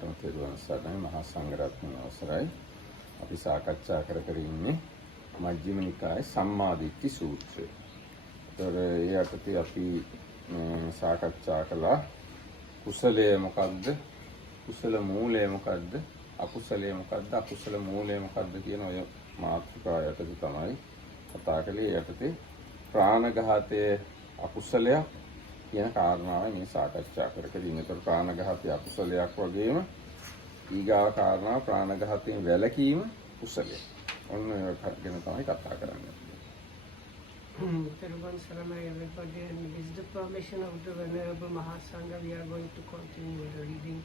දෙනාටම තෙරුවන් සරණයි. මහා සංඝරත්නයේ අවසරයි. අපි සාකච්ඡා කර ඉන්නේ මජ්ක්‍ධිම නිකායේ සම්මාදිට්ඨි සූත්‍රය. ඒතර ඒ යටතේ අපි සාකච්ඡා කළා කුසලය මොකද්ද? කුසල මූලය මොකද්ද? අකුසලය මොකද්ද? අකුසල මූලය මොකද්ද කියන ඔය මාතෘකාව යටතේ තමයි කතා කළේ. යටතේ ප්‍රාණඝාතයේ අකුසලයක් කියන කාරණාවයි මේ සාකච්ඡා කර ඉන්නේ. ඒතර ප්‍රාණඝාතය අකුසලයක් වගේම ඊගාව කාරණාව ප්‍රාණඝාතයෙන් වැළකීම කුසලයක්. ඔන්න ඔය ගැන තමයි කතා කරන්නේ. Teruvan Saranai everybody, and with the permission of the Venerable Mahasangha, we are going to continue the reading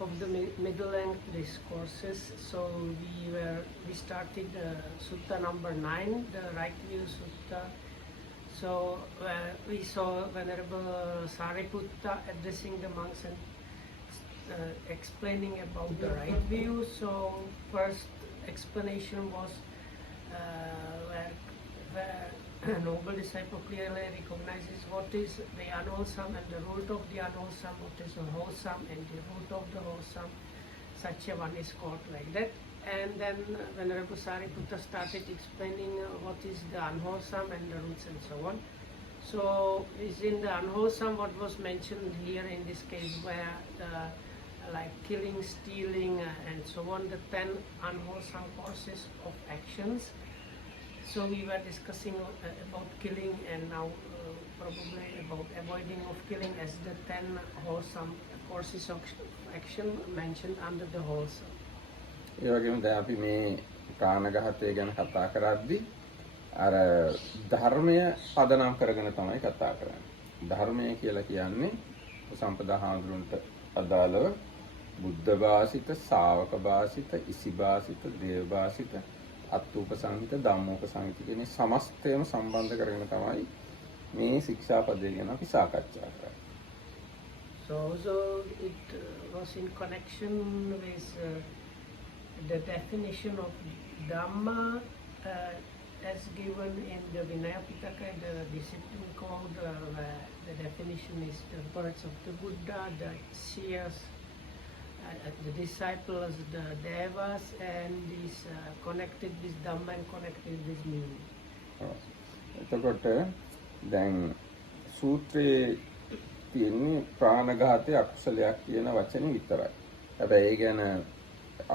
of the middle length discourses. So we started Sutta number 9, the right view Sutta. So we saw Venerable Sariputta addressing the monks and explaining about the right view. So first explanation was where noble disciple clearly recognizes what is the unwholesome and the root of the unwholesome, what is the wholesome and the root of the wholesome. Such a one is called like that. And then Venerable Sariputta started explaining what is the unwholesome and the roots and so on. So is in the unwholesome what was mentioned here in this case, where like killing, stealing and so on, the 10 unwholesome causes of actions. So we were discussing about killing and now probably about avoiding of killing as the 10 wholesome courses of action mentioned under the wholesome. ඒ වගේම දැන් අපි මේ ප්‍රාණඝාතය ගැන කතා කරද්දී අර ධර්මය පදනම් කරගෙන තමයි කතා කරන්නේ. ධර්මය කියලා කියන්නේ සම්පදා හාමුදුරන්ට අදාළව බුද්ධ භාසිත, ශාවක භාසිත, ඉසි භාසිත, දේව භාසිත, අත්ූපසංහිත, ධම්මෝපසංහිත කියන සමස්තයම සම්බන්ධ කරගෙන තමයි මේ ශික්ෂාපදය ගැන අපි සාකච්ඡා කරන්නේ. So it was in connection with the definition of Dhamma as given in the Vinaya Pitaka, the discipline code, the definition is the birds of the Buddha, the seers, the disciples, the devas, and is connected with Dhamma and connected with meaning. එතකොට දැන් සූත්‍රයේ තියෙන්නේ ප්‍රාණඝාතය අකුසලයක් කියන වචනේ විතරයි. හැබැයි ඒ ගැන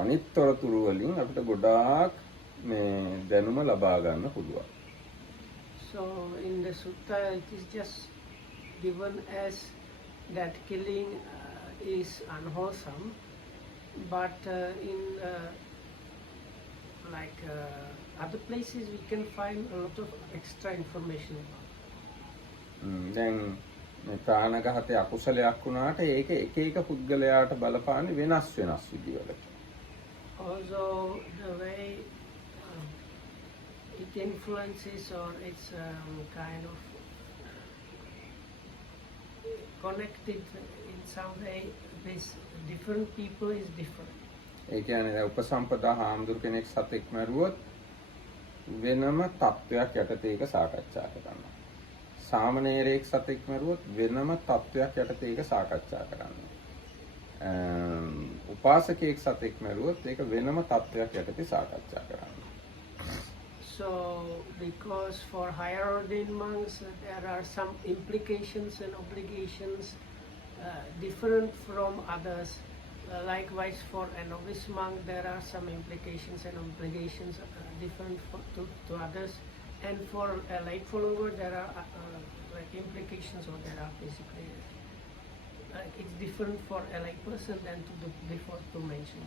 අනිත් තොරතුරු වලින් අපිට ගොඩාක් මේ දැනුම ලබා ගන්න පුළුවන්. So in the sutta it is just given as that killing is unwholesome, but in other places we can find a lot of extra information about it. දැන් මේ ප්‍රාණඝාතය අකුසලයක් වුණාට ඒක එක එක පුද්ගලයාට බලපාන්නේ වෙනස් විදිවලට. Also the way it influences or it's kind of connected in some way with different people is different. ඒ කියන්නේ උපසම්පදා හාමුදුරු කෙනෙක් සතෙක් මරුවොත් වෙනම තත්වයක් යටතේ ඒක සාකච්ඡා කරනවා. සාමණේරයෙක් සතෙක් මරුවොත් වෙනම තත්වයක් යටතේ ඒක සාකච්ඡා කරනවා. උපාසකයෙක් සතෙක් මරුවොත් ඒක වෙනම තත්වයක් යටතේ සාකච්ඡා කරනවා. So because for higher ordained monks there are some implications and obligations different from others. Likewise for a novice monk there are some implications and obligations different to others, and for a light follower there are implications, or there are basically it's different for a light person than to the before to mention.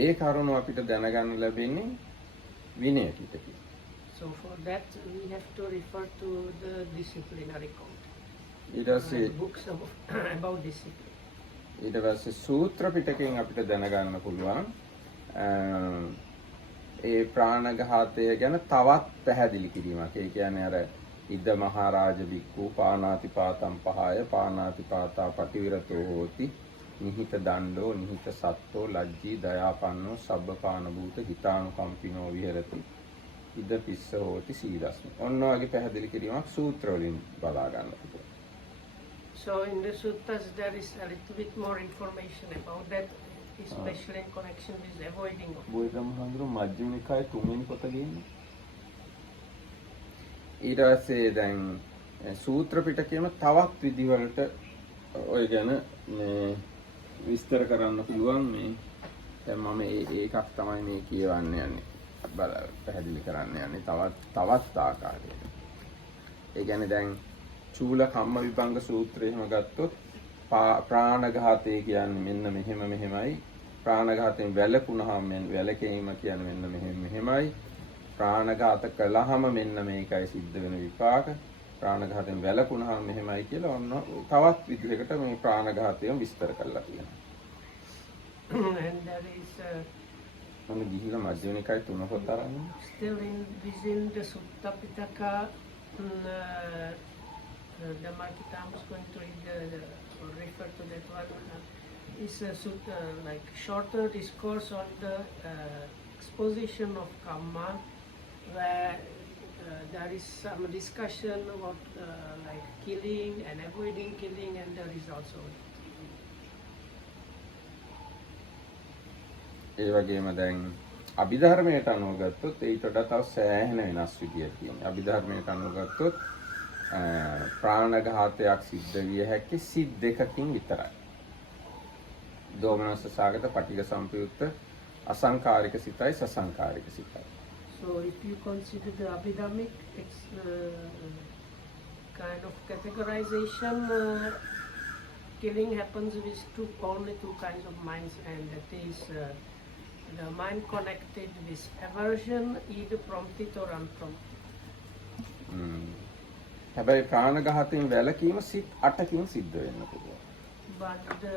ඒ කරුණු අපිට දැනගන්න ලැබෙන්නේ විනය පිටකේ. So for that we have to refer to the disciplinary code. ඊට පස්සේ books about discipline. ඊට පස්සේ සූත්‍ර පිටකයෙන් අපිට දැනගන්න පුළුවන් ඒ ප්‍රාණඝාතය ගැන තවත් පැහැදිලි කිරීමක්. ඒ කියන්නේ අර ඉද මහරජ බික්කු පානාතිපාතම් පහය පානාතිපාතා පටිවිරතෝ හෝති නිහිත දණ්ඩෝ නිහිත සත්තෝ ලජ්ජී දයාපන්නෝ සබ්බපාන භූත හිතානුකම්පිනෝ විහෙරති ඉද පිස්ස හෝති සීලස්මි. ඔන්න වගේ පැහැදිලි කිරීමක් සූත්‍ර වලින් බලා ගන්න පුළුවන්. So in the suttas there is a little bit more information about that, especially in connection with avoiding of. බුදුරජාණන් මජ්ක්‍ධිම නිකායේ 3 වෙනි පොත ගියනේ. ඊට පස්සේ දැන් සූත්‍ර පිටකයේම තවත් විදිවලට ඔය ගැන මේ විස්තර කරන්න පුළුවන් මේ දැන් මම ඒකක් තමයි මේ කියවන්න යන්නේ. පැහැදිලි කරන්න යන්නේ තවත් ආකාරයකට. ඒ කියන්නේ දැන් චූල කම්ම විභංග සූත්‍රය එහෙම ගත්තොත් ප්‍රාණඝාතය කියන්නේ මෙන්න මෙහෙමයි. ප්‍රාණඝාතයෙන් වැළකුණාම වැළකීම කියන්නේ මෙන්න මෙහෙමයි. ප්‍රාණඝාත කළාම මෙන්න මේකයි සිද්ධ වෙන විපාක. ප්‍රාණඝාතයෙන් වැළකුණාම මෙහෙමයි කියලා ඔන්න තවත් විදිහකට මේ ප්‍රාණඝාතයම විස්තර කරලා තියෙනවා. And there is මම ගිහිලා මධ්‍යම නිකායේ 3 පොත අරන් still within the Sutta Pitaka, the Makita, I was going to read or refer to that one. Is a sutta, like shorter discourse on the exposition of karma, where there is some discussion about like killing and avoiding killing, and there is also. ඒ වගේම දැන් අභිධර්මයට අනුව ගත්තොත් ඊට වඩා තව සෑහෙන වෙනස් විදියක් තියෙනවා. අභිධර්මයට අනුව ගත්තොත් ප්‍රාණඝාතයක් සිද්ධ විය හැකි සිත් දෙකකින් විතරයි. දෝමනස සාගත පටිඝ සම්පයුක්ත අසංකාරික සිතයි සසංකාරික සිතයි. So if you consider the Abhidhammic kind of categorization, killing happens with only two kinds of minds, and that is the mind connected with aversion, either prompted or unprompted. හැබැයි ප්‍රාණඝාතයෙන් වැළකීම සිත් 8කින් සිද්ධ වෙන්න පුළුවන්. But the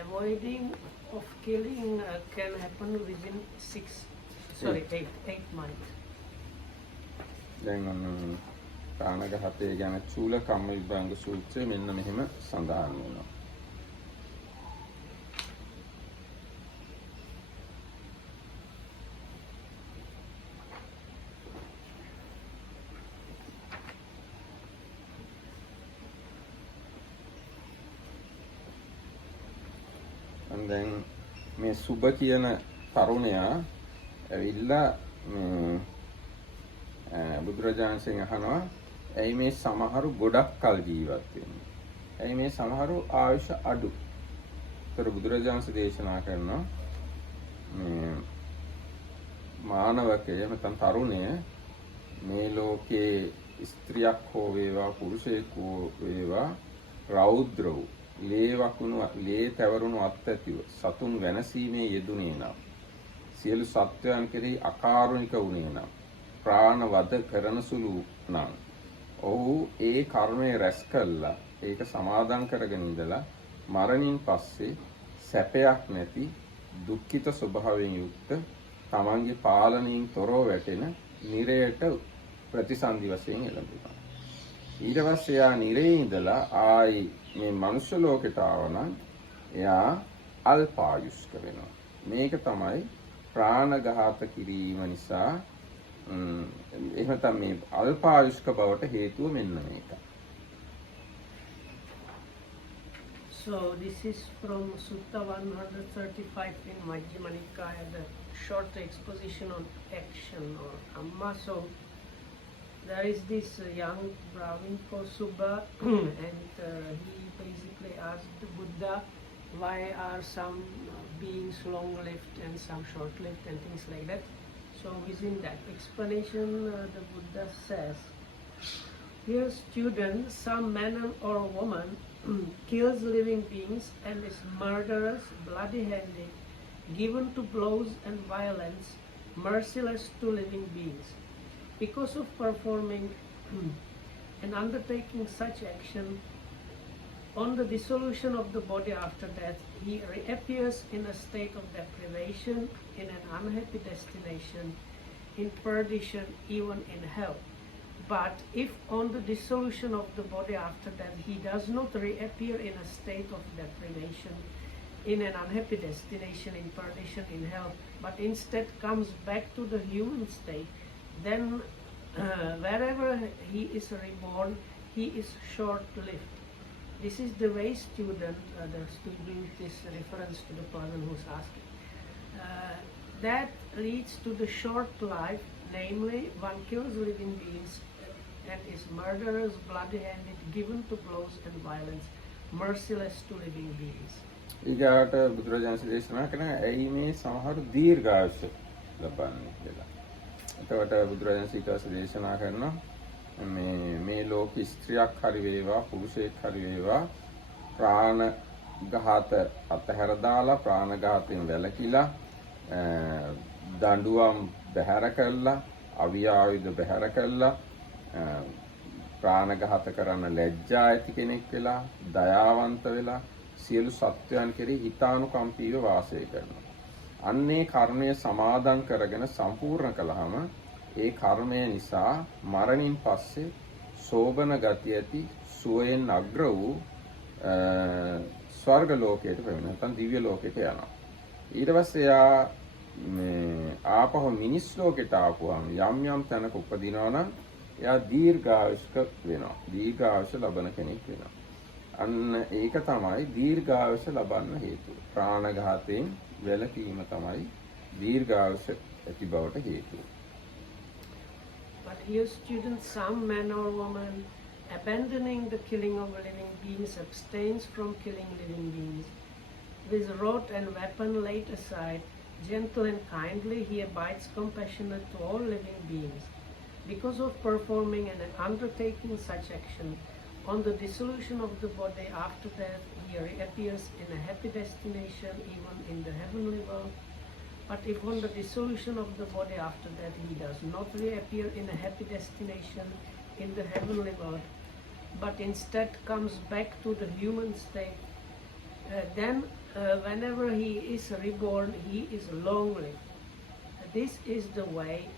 avoiding of killing can happen within 8 months. දැන් ප්‍රාණඝාතය ගැන චූල කම්ම විභංග සූත්‍රයේ මෙන්න මෙහෙම සඳහන් වෙනවා. දැන් මේ සුබ කියන තරුණයා ඇවිල්ලා බුදුරජාණන්සෙන් අහනවා ඇයි මේ සමහරු ගොඩක් කල් ජීවත් වෙන්නේ? ඇයි මේ සමහරු ආයුෂ අඩු? ඒතර බුදුරජාණන්ස දේශනා කරනවා මේ මානවකය නැත්නම් තරුණය මේ ලෝකේ ස්ත්‍රියක් හෝ වේවා පුරුෂයෙක් හෝ වේවා රෞද්‍ර වූ ලේ තැවරුණු අත්ඇතිව සතුන් වෙනසීමේ යෙදුනේ නම් සියලු සත්වයන් කෙරෙහි අකාරුණික වුණේ නම් ප්‍රාණ වද කරන සුළු නම් ඔහු ඒ කර්මය රැස් කළා ඒක සමාදන් කරගෙන ඉඳලා මරණින් පස්සේ සැපයක් නැති දුක්ඛිත ස්වභාවයෙන් යුක්ත තමන්ගේ පාලනයෙන් තොරව වැටෙන නිරයට ප්‍රතිසන්දි වශයෙන් එළඹුණා. ඊට පස්සේ යා නිරේ ඉඳලා ආයි මේ මනුෂ්‍ය ලෝකයට ආවනම් එයා අල්පායුෂ්ක වෙනවා. මේක තමයි ප්‍රාණඝාත කිරීම නිසා එහෙම තමයි මේ අල්පායුෂ්ක බවට හේතුව මෙන්න මේක. So this is from Sutta 135 in Majjhima Nikaya, the short exposition on action or Amma. So there is this young Brahmin called Subba and he basically asked the Buddha, why are some beings long-lived and some short-lived and things like that. So within that explanation the Buddha says, "Dear student, some man or woman kills living beings and is murderous, bloody-handed, given to blows and violence, merciless to living beings. Because of performing and undertaking such action, on the dissolution of the body after death, he reappears in a state of deprivation, in an unhappy destination, in perdition, even in hell. But if on the dissolution of the body after death, he does not reappear in a state of deprivation, in an unhappy destination, in perdition, in hell, but instead comes back to the human state, then wherever he is reborn, he is short-lived. this is the way student, the student is reference to the person who's asking. That leads to the short life, namely one kills living beings and is murderous, bloody-handed, given to blows and violence, merciless to living beings. ඊගාට බුදුරජාණන් දේශනා කරන ඇයි මේ සමහර දීර්ඝායුෂ ලබන්නේ කියලා. එතකොට බුදුරජාණන් ඊට දේශනා කරනවා මේ ලෝක ස්ත්‍රියක් හරි වේවා පුරුෂයෙක් හරි වේවා ප්‍රාණඝාත අතහැර දාලා ප්‍රාණඝාතයෙන් වැළකීලා දඬුවම් බැහැර කළා අවිය ආයුධ බැහැර කළා ප්‍රාණඝාත කරන්න ලැජ්ජා ඇති කෙනෙක් වෙලා දයාවන්ත වෙලා සියලු සත්වයන් කෙරෙහි හිතානුකම්පීව වාසය කරනවා. අන්නේ කර්මය සමාදන් කරගෙන සම්පූර්ණ කළාම ඒ කර්මය නිසා මරණින් පස්සේ සෝබන ගතිය ඇති සුවයෙන් අග්‍ර වූ ස්වර්ග ලෝකයට පැමිණෙනවා. නැත්නම් දිව්‍ය ලෝකයට යනවා. ඊට පස්සේ එයා ආපහු මිනිස් ලෝකයට ආපුවාම යම් තැනක උපදිනවා නම් එයා දීර්ඝායුෂ්ක වෙනවා. දීර්ඝායුෂ ලබන කෙනෙක් වෙනවා. අන්න ඒක තමයි දීර්ඝායුෂ ලබන්න හේතුව. ප්‍රාණඝාතයෙන් වැළකීම තමයි දීර්ඝායුෂ ඇති බවට හේතුව. But here students, some man or woman abandoning the killing of living beings abstains from killing living beings. With rod and weapon laid aside, gentle and kindly, he abides compassionate to all living beings. Because of performing and undertaking such action, on the dissolution of the body after death, he reappears in a happy destination, even in the heavenly world. But if on the dissolution of the body after death, he does not reappear in a happy destination in the heavenly world, but instead comes back to the human state, then whenever he is reborn, he is lonely. This is the way,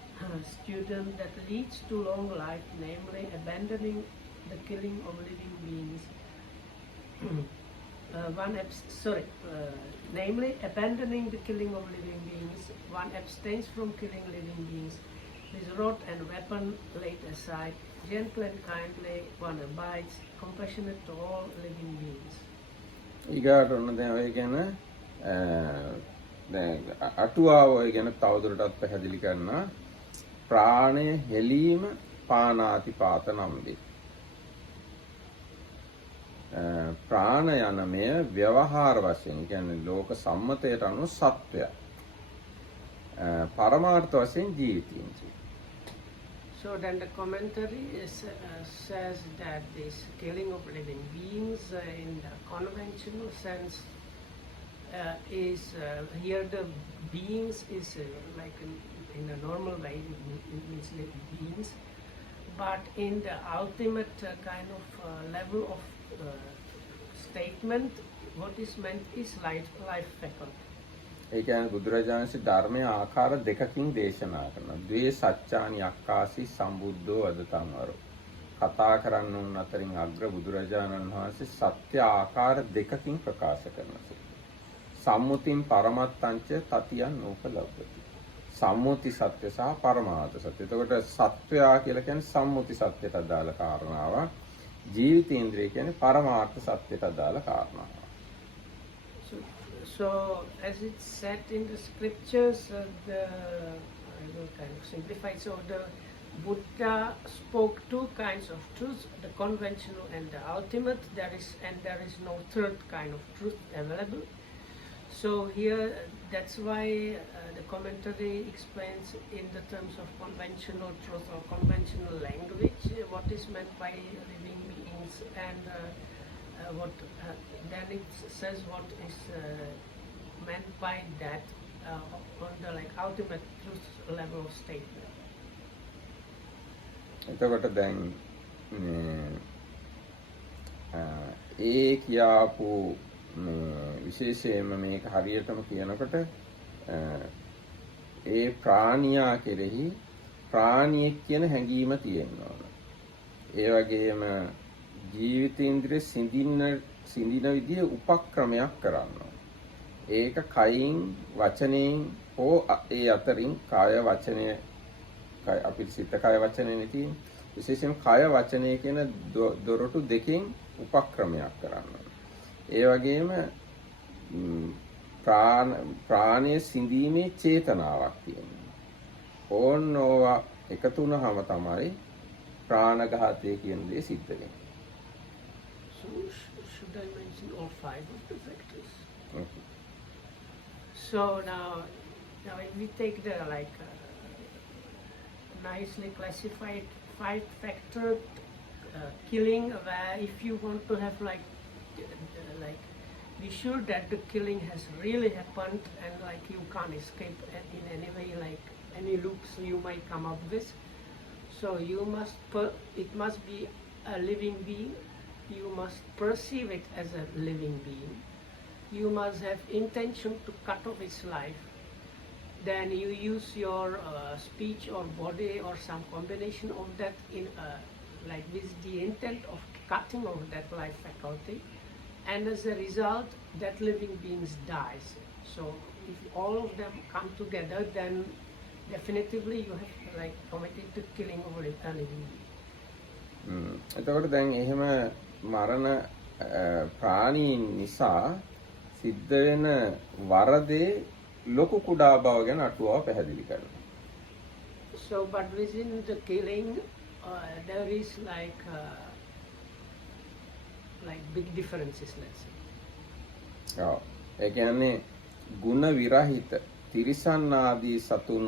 student, that leads to long life, namely abandoning the killing of living beings. Namely abandoning the killing of living beings, one abstains from killing living beings. With rod and weapon laid aside, gentle and kindly, one abides, compassionate to all living beings. ඊගාට ඔන්න දැන් ඔය ගැන දැන් අටුවාව ඔය ගැන තවදුරටත් පැහැදිලි කරනවා. ප්‍රාණය හෙලීම පානාතිපාත නම් වේ. ප්‍රාණ යන මෙය ව්‍යවහාර වශයෙන් කියන්නේ ලෝක සම්මතයට අනුව සත්‍යය. පරමාර්ථ වශයෙන් ජීවිතය. So then the commentary says that this killing of living beings in the conventional sense is here the beings is like in a normal way it means living beings, but in the ultimate kind of level of statement, what is meant is life faculty. ඒ කියන්නේ බුදුරජාණන්සේ ධර්මයේ ආකාර දෙකකින් දේශනා කරනවා. ද්වේ සත්‍යානි අක්කාසි සම්බුද්ධෝ වදතං වරෝ. කතා කරන්න උන් අතරින් අග්‍ර බුදුරජාණන් වහන්සේ සත්‍ය ආකාර දෙකකින් ප්‍රකාශ කරනවා. සම්මුතින් පරමත්තංච තතියන් නෝපලබ්ධති. සම්මුති සත්‍ය සහ පරමාර්ථ සත්‍ය. එතකොට සත්වයා කියලා කියන්නේ සම්මුති සත්‍යයට අදාළ කාරණාවක්. ජීවිතේන්ද්‍රය කියන්නේ පරමාර්ථ සත්‍යයට අදාළ කාරණාවක්. So as it's said in the scriptures, I will kind of simplify. So the Buddha spoke two kinds of truth: the conventional and the ultimate. There is no third kind of truth available. So here, that's why the commentary explains in the terms of conventional truth or conventional language what is meant by living beings, and then it says what is meant by that on the ultimate truth level of statement. එතකොට දැන් ඒ කියාපු විශේෂයෙන්ම මේක හරියටම කියනකොට ඒ ප්‍රාණියා කෙරෙහි ප්‍රාණියෙක් කියන හැඟීම තියෙන්න ඕන. ඒ වගේම ජීවිතේන්ද්‍රය සිඳින විදිය උපක්‍රමයක් කරන්න ඕන. ඒක කයින් වචනයෙන් හෝ ඒ අතරින් කාය වචනය අපිට සිත කාය වචනේ නෙති විශේෂයෙන් කාය වචනය කියන දොරටු දෙකෙන් උපක්‍රමයක් කරන්න ඕනේ. ඒ වගේම ප්‍රාණය සිඳීමේ චේතනාවක් තියෙනවා. ඕවා එකතු වුණාම තමයි ප්‍රාණඝාතය කියන දේ සිද්ධ වෙන්නේ. So should I mention all 5 of the factors? Okay. So now if we take the nicely classified 5-factor killing, where if you want to have be sure that the killing has really happened and you can't escape in any way, any loops you might come up with. So you must it must be a living being. You must perceive it as a living being. You must have intention to cut off its life. Then you use your speech or body or some combination of that with the intent of cutting off that life faculty, and as a result that living being dies. So if all of them come together, then definitively you have committed the killing of a living being. එතකොට දැන් එහෙම මරණ ප්‍රාණීන් නිසා සිද්ධ වෙන වරදේ ලොකු කුඩා බව ගැන අටුවාව පැහැදිලි කරනවා. So but within the killing there is big differences, let's say. ඔව්. ඒ කියන්නේ ගුණ විරහිත තිරිසන් ආදී සතුන්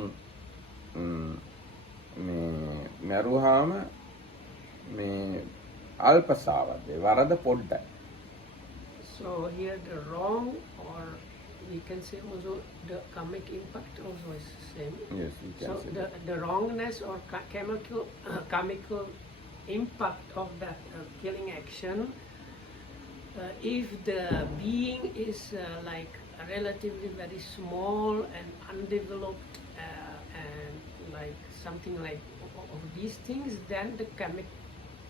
මරුවාම අල්පසාවද්ද වරද පොඩ්ඩයි. So here the wrong, or we can say also the karmic impact also is the same. Yes, you can so say the wrongness or chemical impact of that killing action, if the being is relatively very small and undeveloped and something of these things, then the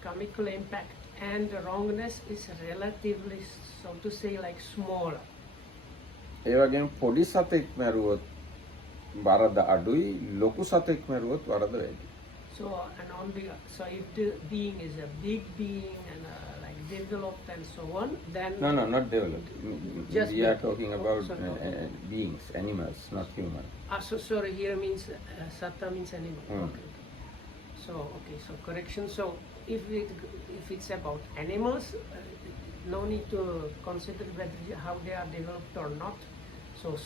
chemical impact and the wrongness is relatively, so to say, smaller. ඒ වගේම පොඩි සතෙක් මරුවොත් වරද අඩුයි, ලොකු සතෙක් මරුවොත් වරද වැඩි. So if the being is a big being and developed and so on, then No, not developed. Just We are talking about beings, animals, not human. So sorry, here means satta means animal. Mm. Okay. So correction. So if it's about animals, no need to consider how they are developed or not. So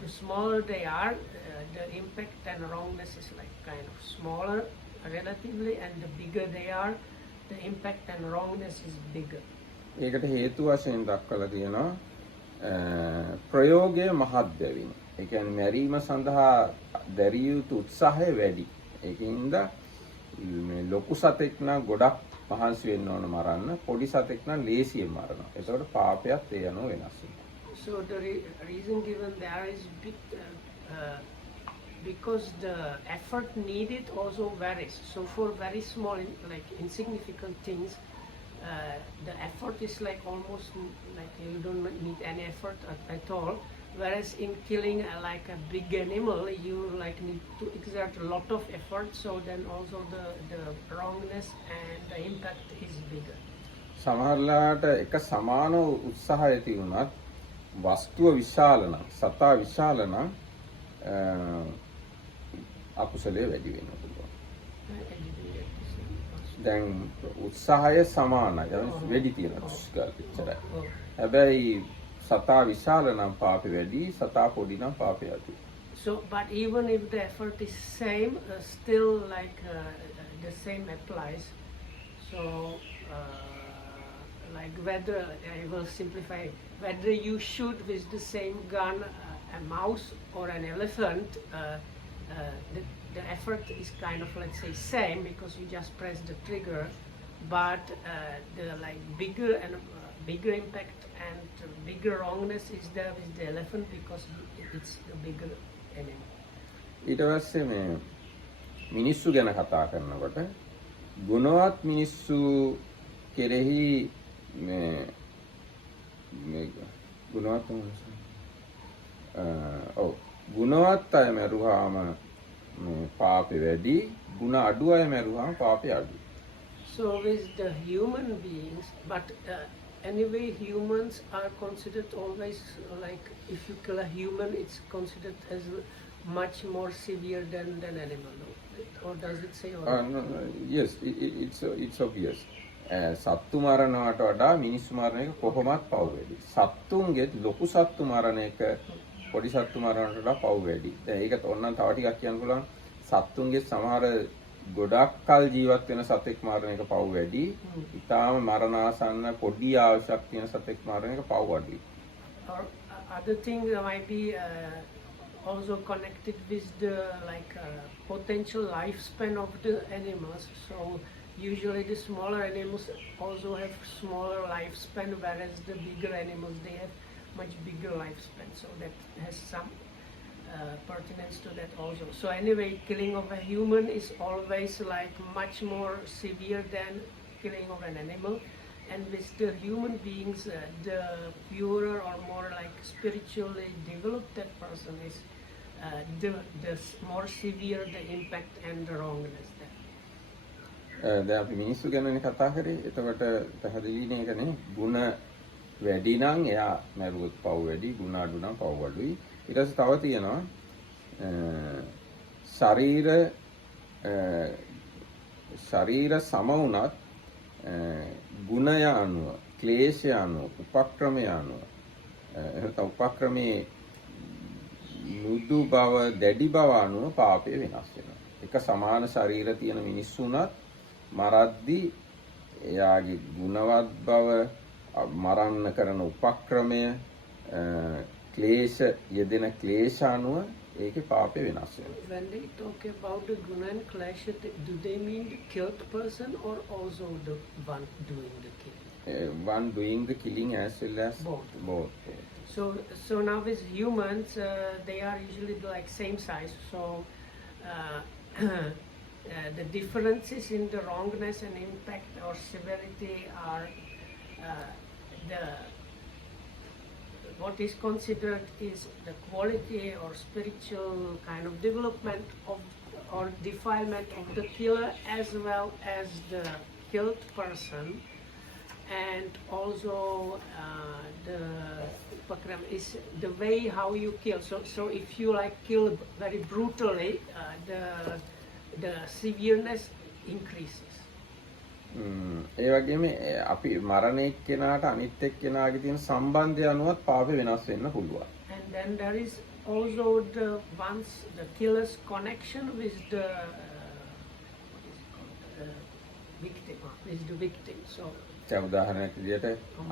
the smaller they are, the impact and wrongness is kind of smaller relatively, and the bigger they are, the impact and wrongness is bigger. ඒකට හේතු වශයෙන් දක්වලා තියෙනවා ප්‍රයෝගයේ මහත් බැවින්. ඒ කියන්නේ මැරීම සඳහා දැරිය යුතු උත්සාහය වැඩි. ඒකින්ද මේ ලොකු සතෙක් නම් ගොඩක් මහන්සි වෙන්න ඕන මරන්න, පොඩි සතෙක් නම් ලේසියෙන් මරනවා. ඒකට පාපයත් ඒ යනවා වෙනස් වෙනවා. So the reason given there is because the effort needed also varies. So for very small, insignificant things, the effort is almost you don't need any effort at all. Whereas in killing a big animal, you need to exert a lot of effort. So then also the wrongness and the impact is bigger. සමහරලාට එක සමාන උත්සාහය තියුණත් වස්තුව විශාල නම්, සතා විශාල නම් අකුසලයේ වැඩි වෙන්න පුළුවන්. දැන් උත්සාහය සමානයි. වැඩි තියෙනවා දුෂ්කරයි. හැබැයි සතා විශාල නම් පාපේ වැඩි, සතා පොඩි නම් පාපේ අඩුයි. So but even if the effort is same, still the same applies. So whether, I will simplify, whether you shoot with the same gun a mouse or an elephant, the effort is kind of, let's say, same, because you just press the trigger, but the bigger impact and bigger wrongness is there with the elephant because it's a bigger animal. ඊට පස්සේ මේ මිනිස්සු ගැන කතා කරනකොට ගුණවත් මිනිස්සු කෙරෙහි මේ ගුණවත් ගුණවත් අය මරුවාම පාපේ වැඩි, ගුණ අඩු අය මරුවාම පාපේ අඩුයි. So with the human beings, but anyway, humans are considered always like if you kill a human, it's considered as much more severe than animal, no? Or does it say? Or No, no, yes, it's obvious. සත්තු මරණවට වඩා මිනිස්සු මරණ එක කොහොමත් පව් වැඩි. සත්තුන්ගේ ලොකු සත්තු මරණ එක පොඩි සත්තු මරණයට වඩා පව් වැඩි. දැන් ඒක ඕනනම් තව ටිකක් කියන්න පුළුවන්. සත්තුන්ගේ සමහර ගොඩක් කල් ජීවත් වෙන සතෙක් මරණ එක පව් වැඩි. ඊටාම මරණාසන්න පොඩි අවශ්‍යක් තියෙන සතෙක් මරණ එක පව් අඩුයි. or other thing might be also connected with the potential lifespan of the animals. So usually the smaller animals also have smaller lifespan, whereas the bigger animals they have much bigger lifespan. So that has some pertinence to that also. So anyway, killing of a human is always like much more severe than killing of an animal. And with the human beings, the purer or more like spiritually developed that person is, the more severe the impact and the wrongness there. දැන් අපි මිනිස්සු ගැනනේ කතා කරේ. එතකොට පැහැදිලිනේ ඒකනේ ಗುಣ වැඩි නම් එයා මරුවොත් පව් වැඩි, ಗುಣ අඩු නම් පව් අඩුයි. ඊට පස්සේ තව තියෙනවා ශරීර සම වුණත් ගුණය අනුව, ක්ලේශය අනුව, උපක්‍රමය අනුව එහෙනම් උපක්‍රමයේ මුදු බව, දැඩි බව අනුව පාපය වෙනස් වෙනවා. එක සමාන ශරීර තියෙන මිනිස්සු උනත් මරද්දී එයාගේ ගුණවත් බව, මරන්න කරන උපක්‍රමය, ක්ලේශ යෙදෙන ක්ලේශ අනුව ඒකේ පාපය වෙනස් වෙනවා. When they talk about the guna and klesha, do they mean the killed person or also the one doing the killing? One doing the killing as well as both. So now with humans, they are usually like same size. So the differences in the wrongness and impact or severity are what is considered is the quality or spiritual kind of development of or defilement of the killer as well as the killed person, and also the upakram is the way how you kill. So if you like kill very brutally, the severeness increases. ඒ වගේම අපි මරණ එක්කෙනාට අනිත් එක්කෙනාගේ තියෙන සම්බන්ධය අනුවත් පාපේ වෙනස් වෙන්න පුළුවන්. And then there is also the killer's connection with the victim. So උදාහරණයක් විදියට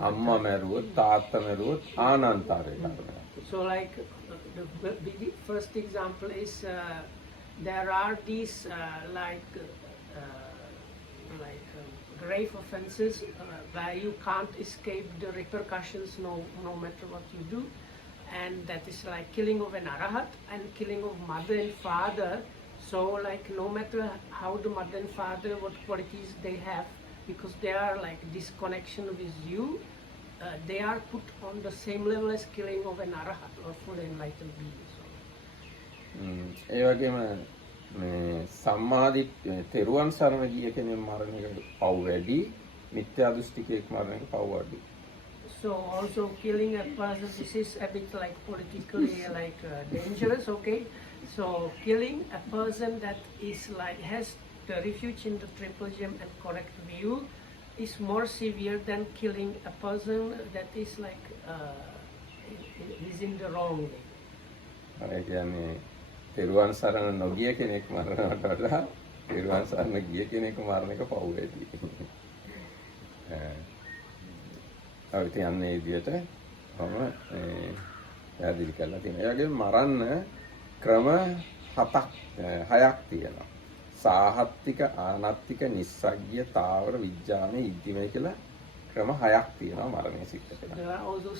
අම්මා මැරුවොත්, තාත්තා මැරුවොත් ආනන්තරය කරනවා. So like the first example is there are these grave offenses where you can't escape the repercussions no matter what you do, and that is like killing of an arahat and killing of mother and father. So like no matter how the mother and father, what qualities they have, because they are like disconnection with you, they are put on the same level as killing of an arahat or full enlightened being. ඒ වගේම සම්මාදිට්ඨිය තෙරුවන් සරණ ගිය කෙනෙක් මරණ එක පව් වැඩි, මිත්‍යා දෘෂ්ටිකයෙක් මරණ එක පව් අඩුයි. So also killing a person, this is a bit like politically dangerous, okay? So killing a person that is has the refuge in the triple gem and correct view is more severe than killing a person that is is in the wrong way. ඒ කියන්නේ තෙරුවන් සරණ නොගිය කෙනෙක් මරණවට වඩා තෙරුවන් සරණ ගිය කෙනෙක් මරණ එක පව් වැඩි. අපි කියන්නේ මේ විදිහට පැහැදිලි කරලා තියෙනවා. ඒ වගේම මරන්න ක්‍රම 6ක් තියෙනවා. සාහත්තික, ආනත්තික, නිස්සග්ගිය, තාවර, විඥාන, ඉද්ධිමය කියලා ක්‍රම 6ක් තියෙනවා මරණය සිද්ධ කරන්න. There are also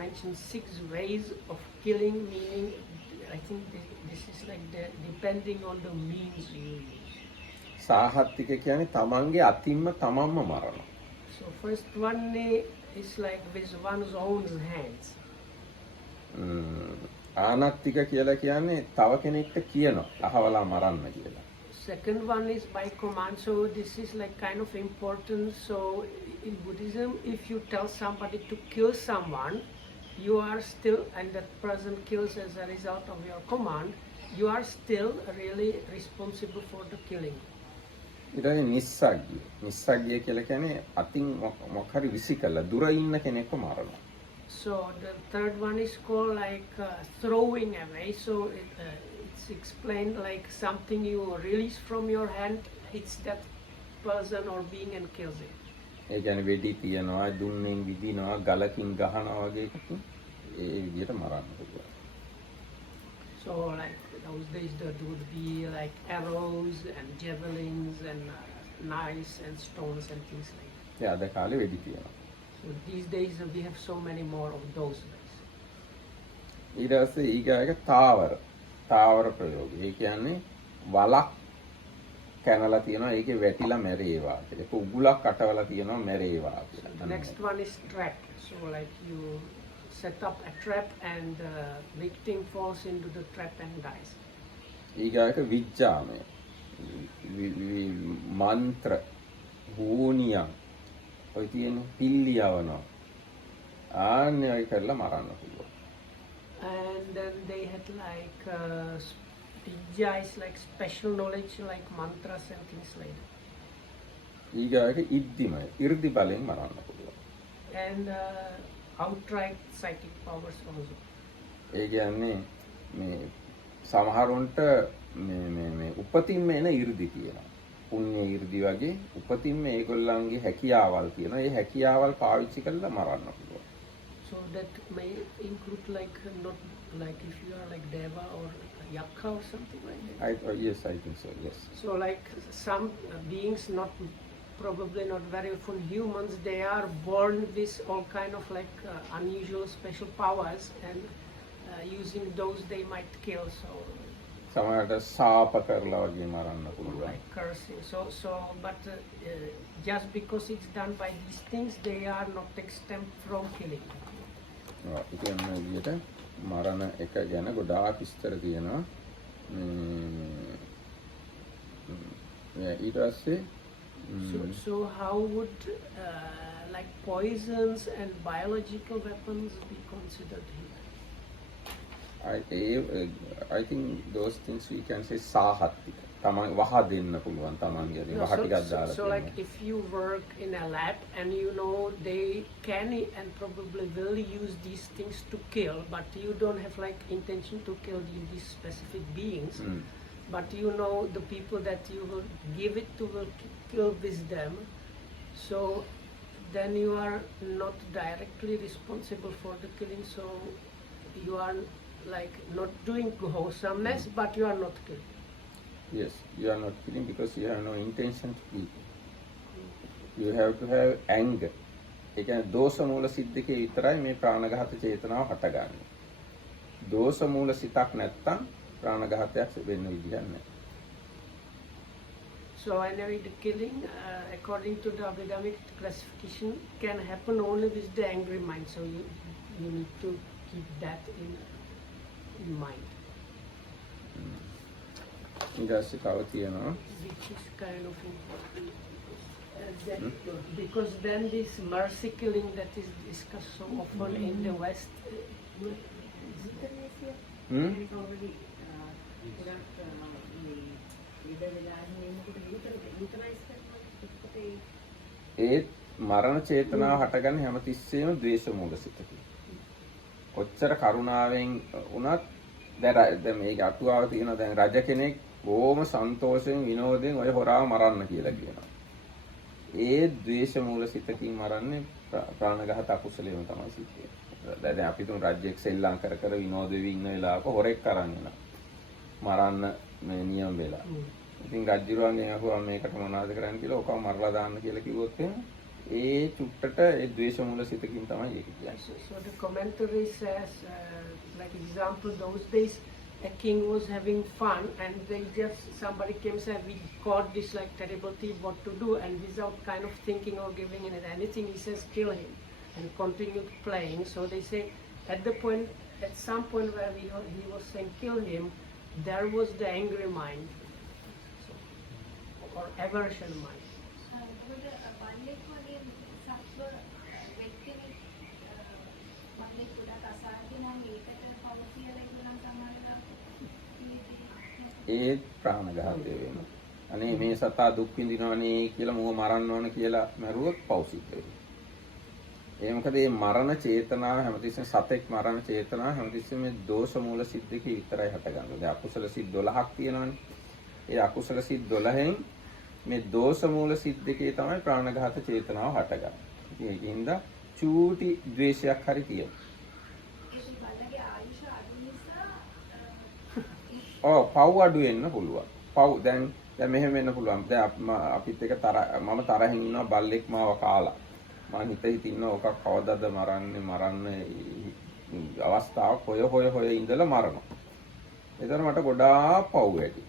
mentioned 6 ways of killing, meaning I think this is like depending on the means you use. සාහත්තික කියන්නේ තමන්ගේ අතින්ම තමන්ම මරනවා. So first one is like with one's own hands. ආනත්තික කියලා කියන්නේ තව කෙනෙක්ට කියනවා අහවලා මරන්න කියලා. second one is by command. So this is like kind of important. So in Buddhism, if you tell somebody to kill someone, you are still, and that person kills as a result of your command, you are still really responsible for the killing. ඊට නිස්සග්ගිය. නිස්සග්ගිය කියලා කියන්නේ අතින් මොකක් හරි විසි කළා දුර ඉන්න කෙනෙක්ව මරනවා. So the third one is called like throwing away. So it's explained like something you release from your hand, hits that person or being and kills it. ඒ කියන්නේ වෙඩි තියනවා, දුන්නෙන් විදිනවා, ගලකින් ගහනවා වගේ එකකින් ඒ විදිහට මරන්න පුළුවන්. So like those days there would be like arrows and javelins and knives and stones and things like that. ඒ අද කාලේ වෙඩි තියනවා. So these days we have so many more of those days. ඊට පස්සේ ඊගායක තාවර. තාවර ප්‍රයෝගය. ඒ කියන්නේ වලක් කැනලා තියෙනවා ඒකේ වැටිලා මැරේවා කියලා. ඒක උගුලක් අටවලා තියෙනවා මැරේවා කියලා. The next one is trap. So like you set up a trap and the victim falls into the trap and dies. ඊගායක විජ්ජාමය. මන්ත්‍ර හෝනියම් ඔය තියෙන පිල්ලියවනවා. ආන්නේ ඔය කරලා මරන්න පුළුවන්. And then they had like Vijja is like special knowledge like mantras and things like that. ඊගායක ඉද්ධිමය. 이르දි බලෙන් මරන්න පුළුවන්. And outright psychic powers also. ඒ කියන්නේ මේ සමහරුන්ට මේ උපතින්ම එන 이르දි තියෙනවා. පුණ්‍ය 이르දි වගේ උපතින්ම ඒගොල්ලන්ගේ හැකියාවල් තියෙනවා. ඒ හැකියාවල් පාවිච්චි කරලා මරන්න පුළුවන්. So that may include like not like if you are like Deva or Yakka or something like that. Yes, I think so. Yes. So like some beings, not probably not very often humans, they are born with all kind of like unusual special powers, and using those they might kill. So සමහරට සාප කරලා වගේ මරන්න පුළුවන්. like cursing. So but just because it's done by these things, they are not exempt from killing. ඉතින් මේ විදිහට මරණ එක ගැන ගොඩාක් විස්තර තියෙනවා. ඊට පස්සේ So how would like poisons and biological weapons be considered here? I think those things we can say සාහත්තික. තමන් වහ දෙන්න පුළුවන් තමන්ගේ No, වහ ටිකක් දාලා so like if you work in a lab and you know they can and probably will use these things to kill, but you don't have like intention to kill these specific beings, but you know the people that you will give it to will kill with them, so then you are not directly responsible for the killing, so you are like not doing wholesomeness, but you are not killing. Yes, you are not killing because you have no intention to kill. You have to have anger. ඒ කියන්නේ දෝෂ මූල සිද්දකේ විතරයි මේ ප්‍රාණඝාත චේතනාව හටගන්නේ. දෝෂ මූල සිතක් නැත්තම් ප්‍රාණඝාතයක් වෙන්න විදියක් නැහැ. So anyway, the killing, according to the Abhidhammic classification, can happen only with the angry mind. So you need to keep that in mind. ඊට පස්සේ තව තියෙනවා Which is kind of important. Because then this mercy killing that is discussed so often in the West. ඒත් මරණ චේතනාව හටගන්නේ හැමතිස්සෙම ද්වේෂ මූල සිතකින්. කොච්චර කරුණාවෙන් වුණත් දැන් මේක අටුවාව තියෙනවා දැන් රජ කෙනෙක් බොහොම සන්තෝෂයෙන් විනෝදයෙන් ඔය හොරාව මරන්න කියලා කියනවා. ඒ ද්වේෂ මූල සිතකින් මරන්නේ ප්‍රාණඝාත අකුසලයෙන් තමයි සිද්ධ වෙන්නේ. දැන් අපි තුන් රාජ්‍යයක් සෙල්ලම් කර කර විනෝද වෙවි ඉන්න වෙලාවක හොරෙක් අරන් එනවා. මරන්න මේ නියම වෙලා. ඉතින් රජුරුවන්ගෙන් අහුවා මේකට මොනවද කරන්න කියලා ඔකම මරලා දාන්න කියලා කිව්වොත් එහෙම ඒ චුට්ටට ඒ ද්වේෂ මූල සිතකින් තමයි ඒක කියන්නේ. So the commentary says, like example, those days a king was having fun and they just somebody came and said we caught this like terrible thief, what to do, and without kind of thinking or giving it anything, he says kill him and continued playing. So they say at some point where he was saying kill him, there was the angry mind. So or aversion mind. ඒත් ප්‍රාණඝාතය වෙනවා. අනේ මේ සතා දුක් විඳිනවනේ කියලා මෝ මරන්න ඕන කියලා මරුවොත් පව් සිද්ධ වෙනවා. ඒ මොකද මේ මරණ චේතනාව හැමතිස්සෙම සතෙක් මරණ චේතනාව හැමතිස්සෙම මේ දෝෂ මූල සිද්දකේ විතරයි හටගන්නේ. දැන් අකුසල සිත් 12ක් තියෙනවානේ. ඒ අකුසල සිත් 12න් මේ දෝෂ මූල සිද්දකේ තමයි ප්‍රාණඝාත චේතනාව හටගන්නේ. ඉතින් ඒකින්ද චූටි ද්වේෂයක් හරි තියෙනවා. ඔව් පව් අඩු වෙන්න පුළුවන්. පව් දැන් මෙහෙම වෙන්න පුළුවන්. දැන් අපිත් එක මම තරහින් ඉන්නවා බල්ලෙක් මාව කාලා. මම හිතින් ඕක කවදාද මරන්න අවස්ථාවක් හොය ඉඳලා මරනවා. ඒතර මට ගොඩාක් පව් වැඩි.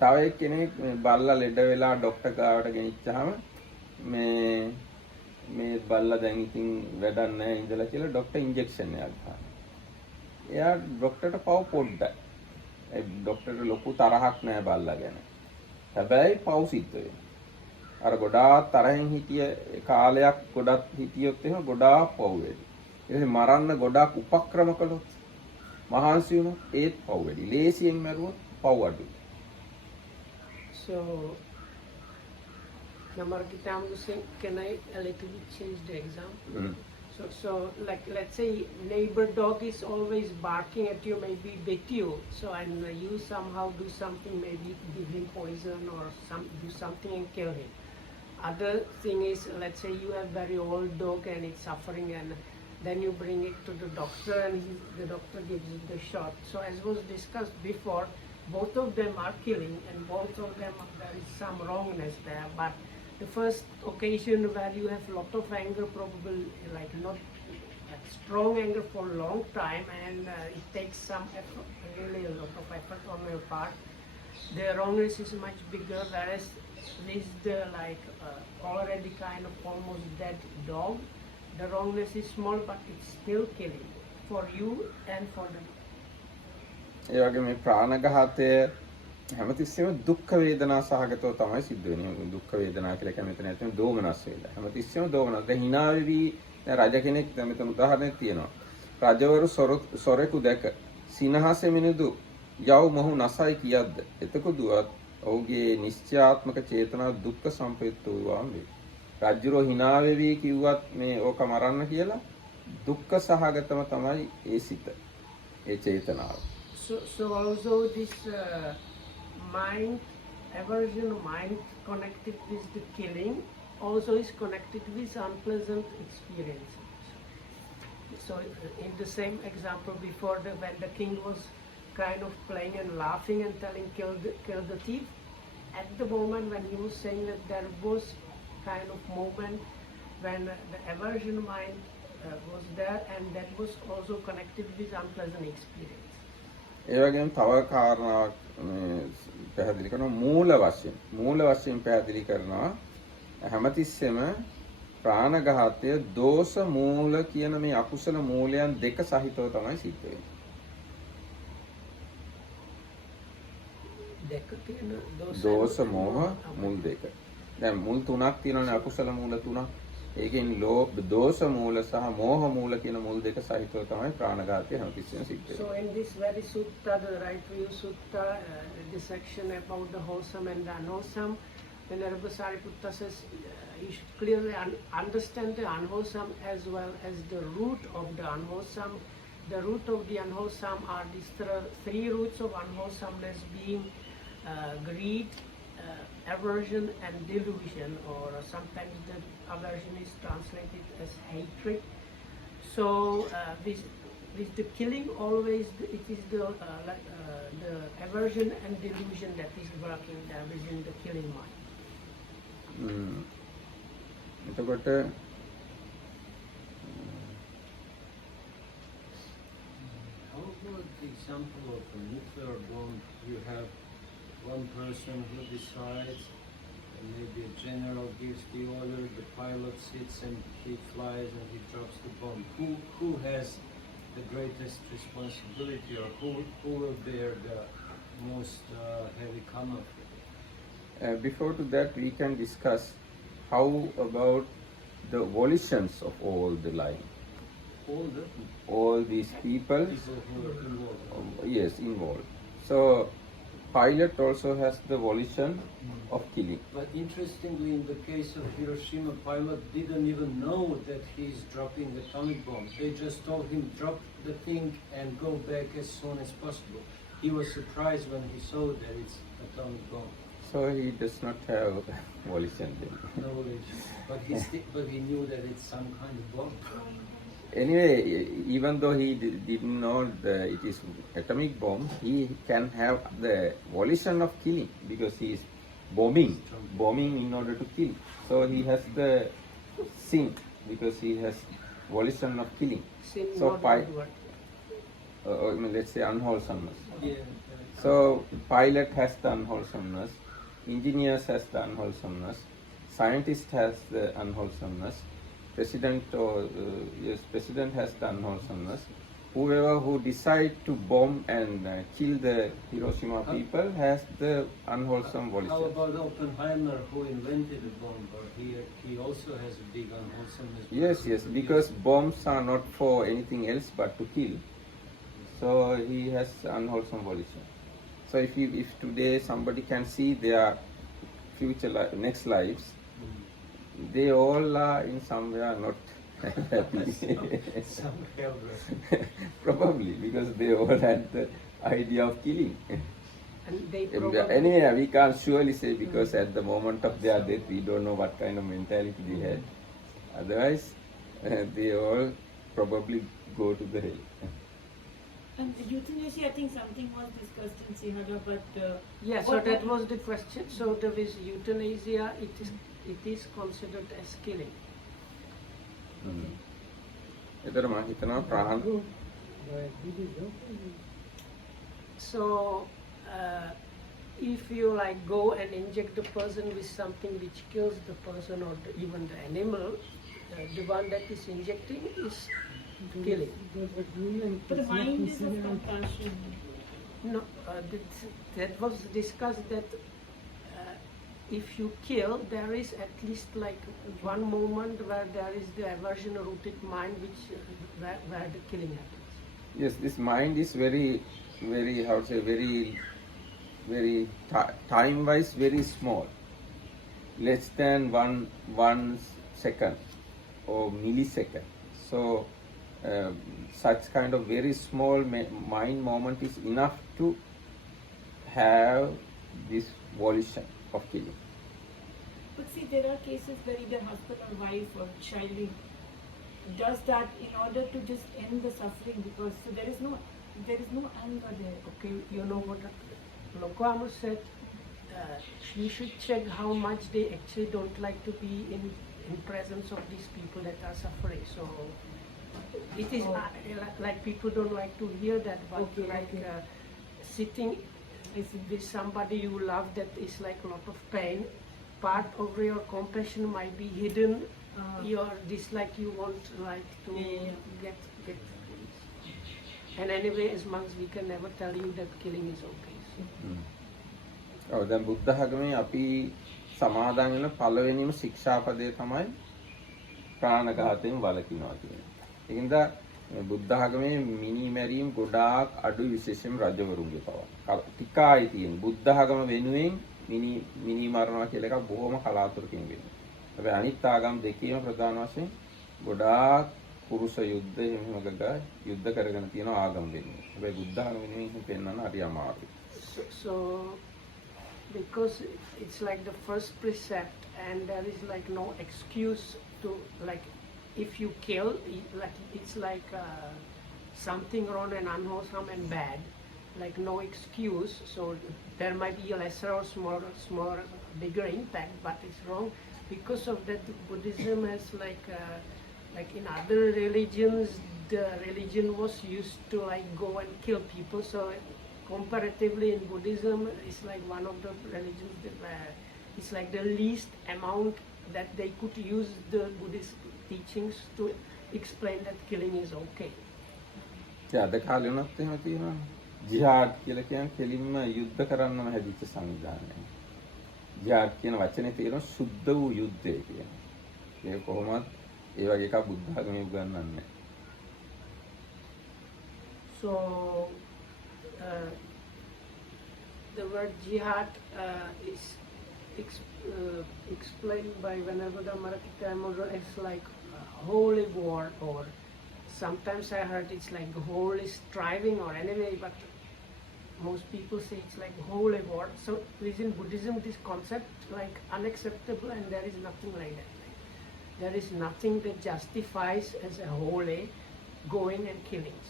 තව එක්කෙනෙක් මේ බල්ලා ලෙඩ වෙලා ડોක්ටර් ගාවට ගෙනිච්චාම මේ බල්ලා දැන් ඉතින් වැඩක් නැහැ ඉඳලා කියලා ડોක්ටර් ඉන්ජෙක්ෂන් එකක් ගන්නවා. එයා ડોක්ටර්ට පව් පොඩ්ඩයි. ඒ ડોක්ටර්ට ලොකු තරහක් නැහැ බල්ලා ගැන. හැබැයි පව් සිද්ධ වෙනවා. අර ගොඩාක් තරහින් හිටිය කාලයක් ගොඩක් හිටියොත් එහෙම ගොඩාක් පව් වෙයි. ඊට මරන්න ගොඩාක් උපක්‍රම කළොත් මහන්සි වුණොත් ඒත් පව් වෙයි. ලේසියෙන් මරුවොත් පව් අඩුයි. So, Namargita, can I a little bit change the example? So like let's say neighbor dog is always barking at you, maybe bit you. So and you somehow do something, maybe give him poison or do something and kill him. Other thing is, let's say you have very old dog and it's suffering, and then you bring it to the doctor and the doctor gives it the shot. So as was discussed before, both of them are killing and both of them there is some wrongness there. But the first occasion where you have lot of anger, probably like not strong anger for a long time, and it takes some effort, really a lot of effort on your part. The wrongness is much bigger, whereas this the like already kind of almost dead dog. The wrongness is small, but it's still killing for you and for the. ඒ වගේ මේ ප්‍රාණඝාතය හැමතිස්සෙම දුක් වේදනා සහගතව තමයි සිද්ධ වෙන්නේ. දුක් වේදනා කියලා කියන්නේ මෙතන ඇත්තම දෝමනස් වේදනා. හැමතිස්සෙම දෝමනස්. දැන් hina වෙවි දැන් රජ කෙනෙක් දැන් මෙතන උදාහරණයක් තියෙනවා. රජවරු සොරෙකු දැක සිනහස මිනිදු යව් මොහු නසයි කියද්ද. එතකොදුවත් ඔහුගේ නිශ්චයාත්මක චේතනා දුක්ඛ සම්පයුක්ත වූවාම වේ. රජුරෝ hina වෙවි කිව්වත් මේ ඕක මරන්න කියලා දුක්ඛ සහගතම තමයි ඒ සිත. ඒ චේතනාව. So also this mind, aversion mind connected with the killing also is connected with unpleasant experiences. So in the same example before, when the king was kind of playing and laughing and telling kill the thief, at the moment when he was saying that, there was kind of moment when the aversion mind was there, and that was also connected with unpleasant experience. ඒ වගේම තව කාරණාවක් පැහැදිලි කරනවා මූල වශයෙන් පැහැදිලි කරනවා හැමතිස්සෙම ප්‍රාණඝාතය දෝෂ මූල කියන මේ අකුසල මූලයන් දෙක සහිතව තමයි සිද්ධ වෙන්නේ. දෙක කියන දෝෂ මෝහ මුල් දෙක. දැන් මුල් තුනක් තියෙනවානේ අකුසල මූල තුනක්. ඒකෙන් දෝෂ මූල සහ මෝහ මූල කියන මුල් දෙක සහිතව තමයි ප්‍රාණඝාතය හැමතිස්සෙම සිද්ධ වෙන්නේ. So in this very sutta, the right view sutta, the section about the wholesome and the unwholesome, Venerable Sariputta says you should clearly understand the unwholesome as well as the root of the unwholesome. The root of the unwholesome are these three roots of unwholesomeness, being greed, aversion and delusion, or sometimes the aversion is translated as hatred. So with the killing, always it is the aversion and delusion that is working there within the killing mind. එතකොට how about the example of a nuclear bomb? You have one person who decides, and maybe a general gives the order, the pilot sits and he flies and he drops the bomb. Who has the greatest responsibility, or who will bear the most heavy karma. Before to that, we can discuss how about the volitions of all the line, All the all these people, people who are involved. yes, involved. So, pilot also has the volition of killing. But interestingly, in the case of Hiroshima, pilot didn't even know that he's dropping the atomic bomb. They just told him drop the thing and go back as soon as possible. He was surprised when he saw that it's atomic bomb. So he does not have volition then. Knowledge, but he knew that it's some kind of bomb. Anyway, even though he didn't know it is atomic bomb, he can have the volition of killing because he is bombing in order to kill. So he has the sin because he has volition of killing. Sin, So not pi- good word. I mean, let's say unwholesomeness. Yeah. So pilot has the unwholesomeness, engineers has the unwholesomeness, scientist has the unwholesomeness, president president has the unwholesomeness. Whoever who decide to bomb and kill the Hiroshima people has the unwholesome How volition. about Oppenheimer, who invented the bomb? Or he also has a big unwholesomeness. Yes, because bombs are not for anything else but to kill. So he has unwholesome volition. So if today somebody can see their next lives, they all are in somewhere not happy. Some hell. Probably because they all had the idea of killing. And they probably, Anyway, we can't surely say because at the moment of their death we don't know what kind of mentality they had. Otherwise, they all probably go to the hell. And euthanasia, I think something was discussed in Sihara, but yeah, so that was the question. So there is euthanasia, it is considered as killing. එතකොට මම හිතනවා ප්‍රාණ So if you like go and inject the person with something which kills the person or even the animal, the one that is injecting is killing. but the mind is of compassion. No, that was discussed that if you kill, there is at least like one moment where there is the aversion-rooted mind, which where the killing happens. Yes, this mind is very, very, how to say, very, very time-wise very small, less than one second or millisecond. So such kind of very small mind moment is enough to have this volition of killing. But see, there are cases where either husband or wife or child does that in order to just end the suffering, because so there is no anger there. Okay, you know what Lokama said, you should check how much they actually don't like to be in presence of these people that are suffering. So it is like people don't like to hear that, but sitting with somebody you love that is like a lot of pain, part of your compassion might be hidden, your dislike you want like to get. And anyway, as monks we can never tell you that killing is okay. So. දැන් බුද්ධ ධර්මයේ අපි සමාදන් වෙන පළවෙනිම ශික්ෂාපදය තමයි ප්‍රාණඝාතයෙන් වළකිනවා කියන්නේ. ඒකින්ද බුද්ධ ධර්මයේ මිනි මැරීම් ගොඩාක් අඩු විශේෂයෙන් රජවරුන්ගේ පවා. ටිකයි තියෙන බුද්ධ ධර්ම වෙනුවෙන් මිනි මරනවා කියලා එකක් බොහොම කලාතුරකින් වෙනවා. හැබැයි අනිත් ආගම් දෙකේම ප්‍රධාන වශයෙන් ගොඩාක් පුරුෂ යුද්ධ එහෙම ගගා යුද්ධ කරගෙන තියෙන ආගම් වෙන්නේ. හැබැයි බුද්ධ ධර්ම වෙනුවෙන් පෙන්වන්න හරි අමාරුයි. So because it's like the first precept and there is like no excuse to like if you kill, like it's like something wrong and unwholesome and bad, like no excuse. So there might be a lesser or smaller, bigger impact, but it's wrong. Because of that, Buddhism has like in other religions, the religion was used to like go and kill people. So comparatively in Buddhism, it's like one of the religions that it's like the least amount that they could use the Buddhist teachings to explain that killing is okay. අද කාලේ උනත් එහෙම තියෙනවා. ජිහාඩ් කියලා කියන්නේ කෙලින්ම යුද්ධ කරන්නම හැදිච්ච සංවිධානයක්. ජිහාඩ් කියන වචනේ තේරුම සුද්ධ වූ යුද්ධය කියන. ඒක කොහොමවත් ඒ වගේ එකක් බුද්ධ ධර්මයේ උගන්වන්නේ නැහැ. So, uh, the word jihad is explained by Venerable Marakita as like holy war, or sometimes I heard it's like holy striving or enemy, but most people say it's like holy war. So please, in Buddhism this concept like unacceptable, and there is nothing like that. There is nothing that justifies as a holy going and killing.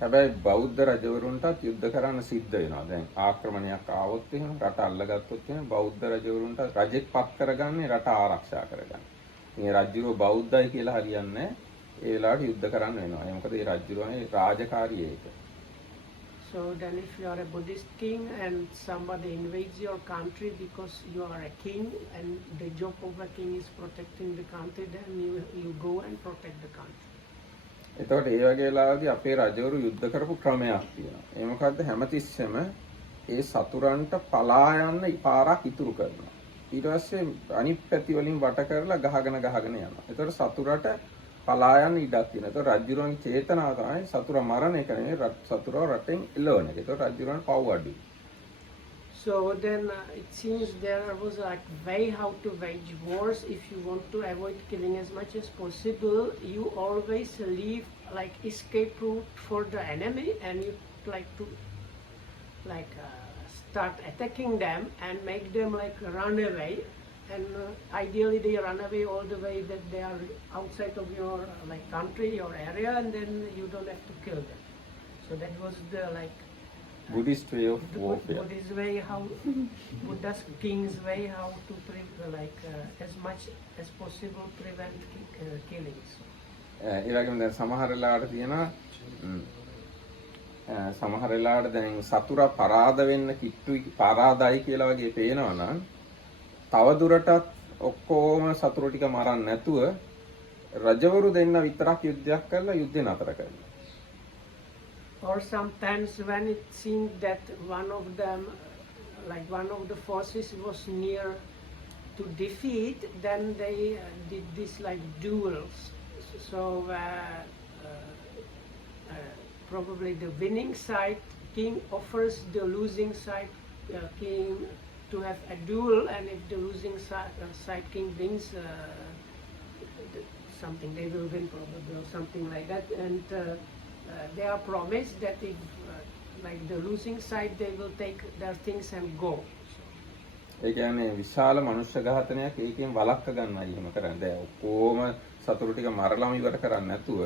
හැබැයි බෞද්ධ රජවරුන්ටත් යුද්ධ කරන්න සිද්ධ වෙනවා. දැන් ආක්‍රමණයක් ආවොත් එහෙම රට අල්ලගත්තොත් එහෙම බෞද්ධ රජවරුන්ට රජෙක් පත් කරගන්නේ රට ආරක්ෂා කරගන්න. ඉතින් ඒ රජුරෝ බෞද්ධයි කියලා හරියන්නේ නැහැ. ඒ වෙලාවට යුද්ධ කරන්න වෙනවා. ඒ මොකද ඒ රජුරෝනේ රාජකාරිය ඒක. So then if you are a Buddhist king and somebody invades your country because you are a king and the job of a king is protecting the country, then you go and protect the country. එතකොට ඒ වගේ වෙලාවදී අපේ රජවරු යුද්ධ කරපු ක්‍රමයක් තියෙනවා. ඒ මොකද්ද? හැමතිස්සෙම ඒ සතුරන්ට පලා යන්න පාරක් ඉතුරු කරනවා. ඊට පස්සේ අනිත් පැති වලින් වට කරලා ගහගෙන යනවා. එතකොට සතුරට පලා යන්න ඉඩක් තියෙනවා. එතකොට රජුරන්ගේ චේතනාව තමයි සතුර මරණ එක නෙවෙයි සතුරව රටෙන් එළවන එක. එතකොට රජුරන් පව් අඩුයි. So then it seems there was like way how to wage wars. If you want to avoid killing as much as possible, you always leave like escape route for the enemy, and you like to start attacking them and make them like run away. And ideally they run away all the way that they are outside of your like country, your area, and then you don't have to kill them. So that was the like Buddhist way of warfare. Buddhist way, how Buddha's king's way, how to as much as possible prevent killings. ඒ වගේම දැන් සමහර වෙලාවට තියෙනවා සමහර වෙලාවට දැන් සතුරා පරාද වෙන්න කිට්ටුයි පරාදයි කියලා වගේ පේනවා නම් තව දුරටත් ඔක්කොම සතුරු ටික මරන්න නැතුව රජවරු දෙන්න විතරක් යුද්ධයක් කරලා යුද්ධය නතර කරනවා. Or sometimes when it seemed that one of them, like one of the forces was near to defeat, then they did this like duels. So probably the winning side king offers the losing side king to have a duel, and if the losing side king wins something, they will win probably, or something like that. And they are promised that if like the losing side, they will take their things and go. ඒ කියන්නේ විශාල මනුෂ්‍ය ඝාතනයක් ඒකෙන් වළක්ව ගන්නයි එහෙම කරන්නේ. දැන් ඔක්කොම සතුරු ටික මරලාම ඉවර කරන්නේ නැතුව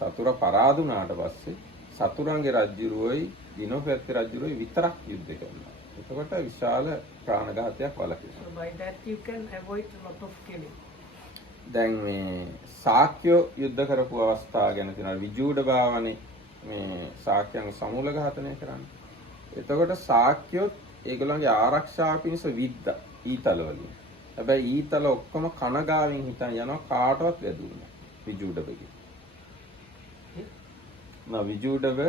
සතුර පරාද වුණාට පස්සේ සතුරන්ගේ රජුරුවයි දිනෝපැත්තේ රජුරුවයි විතරක් යුද්ධ කරනවා. එතකොට විශාල ප්‍රාණඝාතයක් වළකිනවා. So by that you can avoid a lot of killing. දැන් මේ ශාක්‍යෝ යුද්ධ කරපු අවස්ථාව ගැන තියෙනවා. විජූඩ භාවනේ මේ ශාක්‍යයන් සමූල ඝාතනය කරන්නේ. එතකොට ශාක්‍යෝ ඒගොල්ලන්ගේ ආරක්ෂාව පිණිස විද්දා ඊතල වලින්. හැබැයි ඊතල ඔක්කොම කනගාවෙන් හිටන් යනවා කාටවත් වැදුන්නේ විජූඩබගේ. විජූඩබ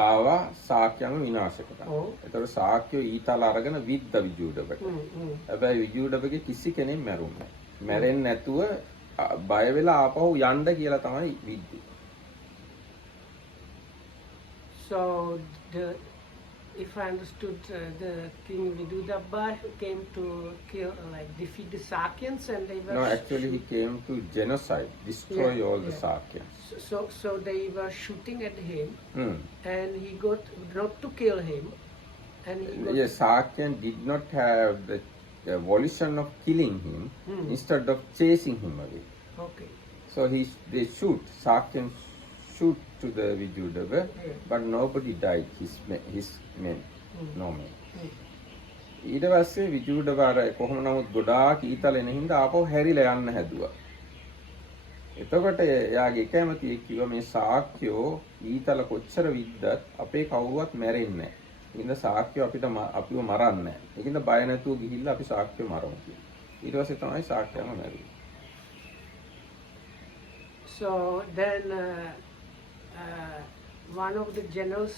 ආවා ශාක්‍යයන් විනාශ කරා. එතකොට ශාක්‍යෝ ඊතල අරගෙන විද්ද විජූඩබට. හැබැයි විජූඩබගේ කිසි කෙනෙක් මැරුන්නේ නැහැ. මැරෙන්නේ නැතුව බය වෙලා ආපහු යන්න කියලා තමයි විද්දේ. So if I understood, the king Vidudabba came to kill, defeat the Sakyans, and they were... No, actually he came to genocide, destroy all the Sakyans. So they were shooting at him, and he got not to kill him, and he got... Yes, Sakyan did not have the volition of killing him, instead of chasing him away. Okay. So they shoot, Sakyans shoot to the Vijudava, but nobody died, his men, no men. ඊට පස්සේ විජූඩව අර කොහොම නමුත් ගොඩාක් ඊතල එන හින්දා ආපහු හැරිලා යන්න හැදුවා. එතකොට එයාගේ කැමතියෙක් කිව්වා මේ ශාක්‍යෝ ඊතල කොච්චර විද්දත් අපේ කවුරුවත් මැරෙන්නේ නැහැ. ඉතින් ශාක්‍යෝ අපිව මරන්නේ නැහැ. ඒකින්ද බය නැතුව ගිහිල්ලා අපි ශාක්‍යෝ මරමු කියලා. ඊට පස්සේ තමයි ශාක්‍යයම මැරුවේ. So then one of the generals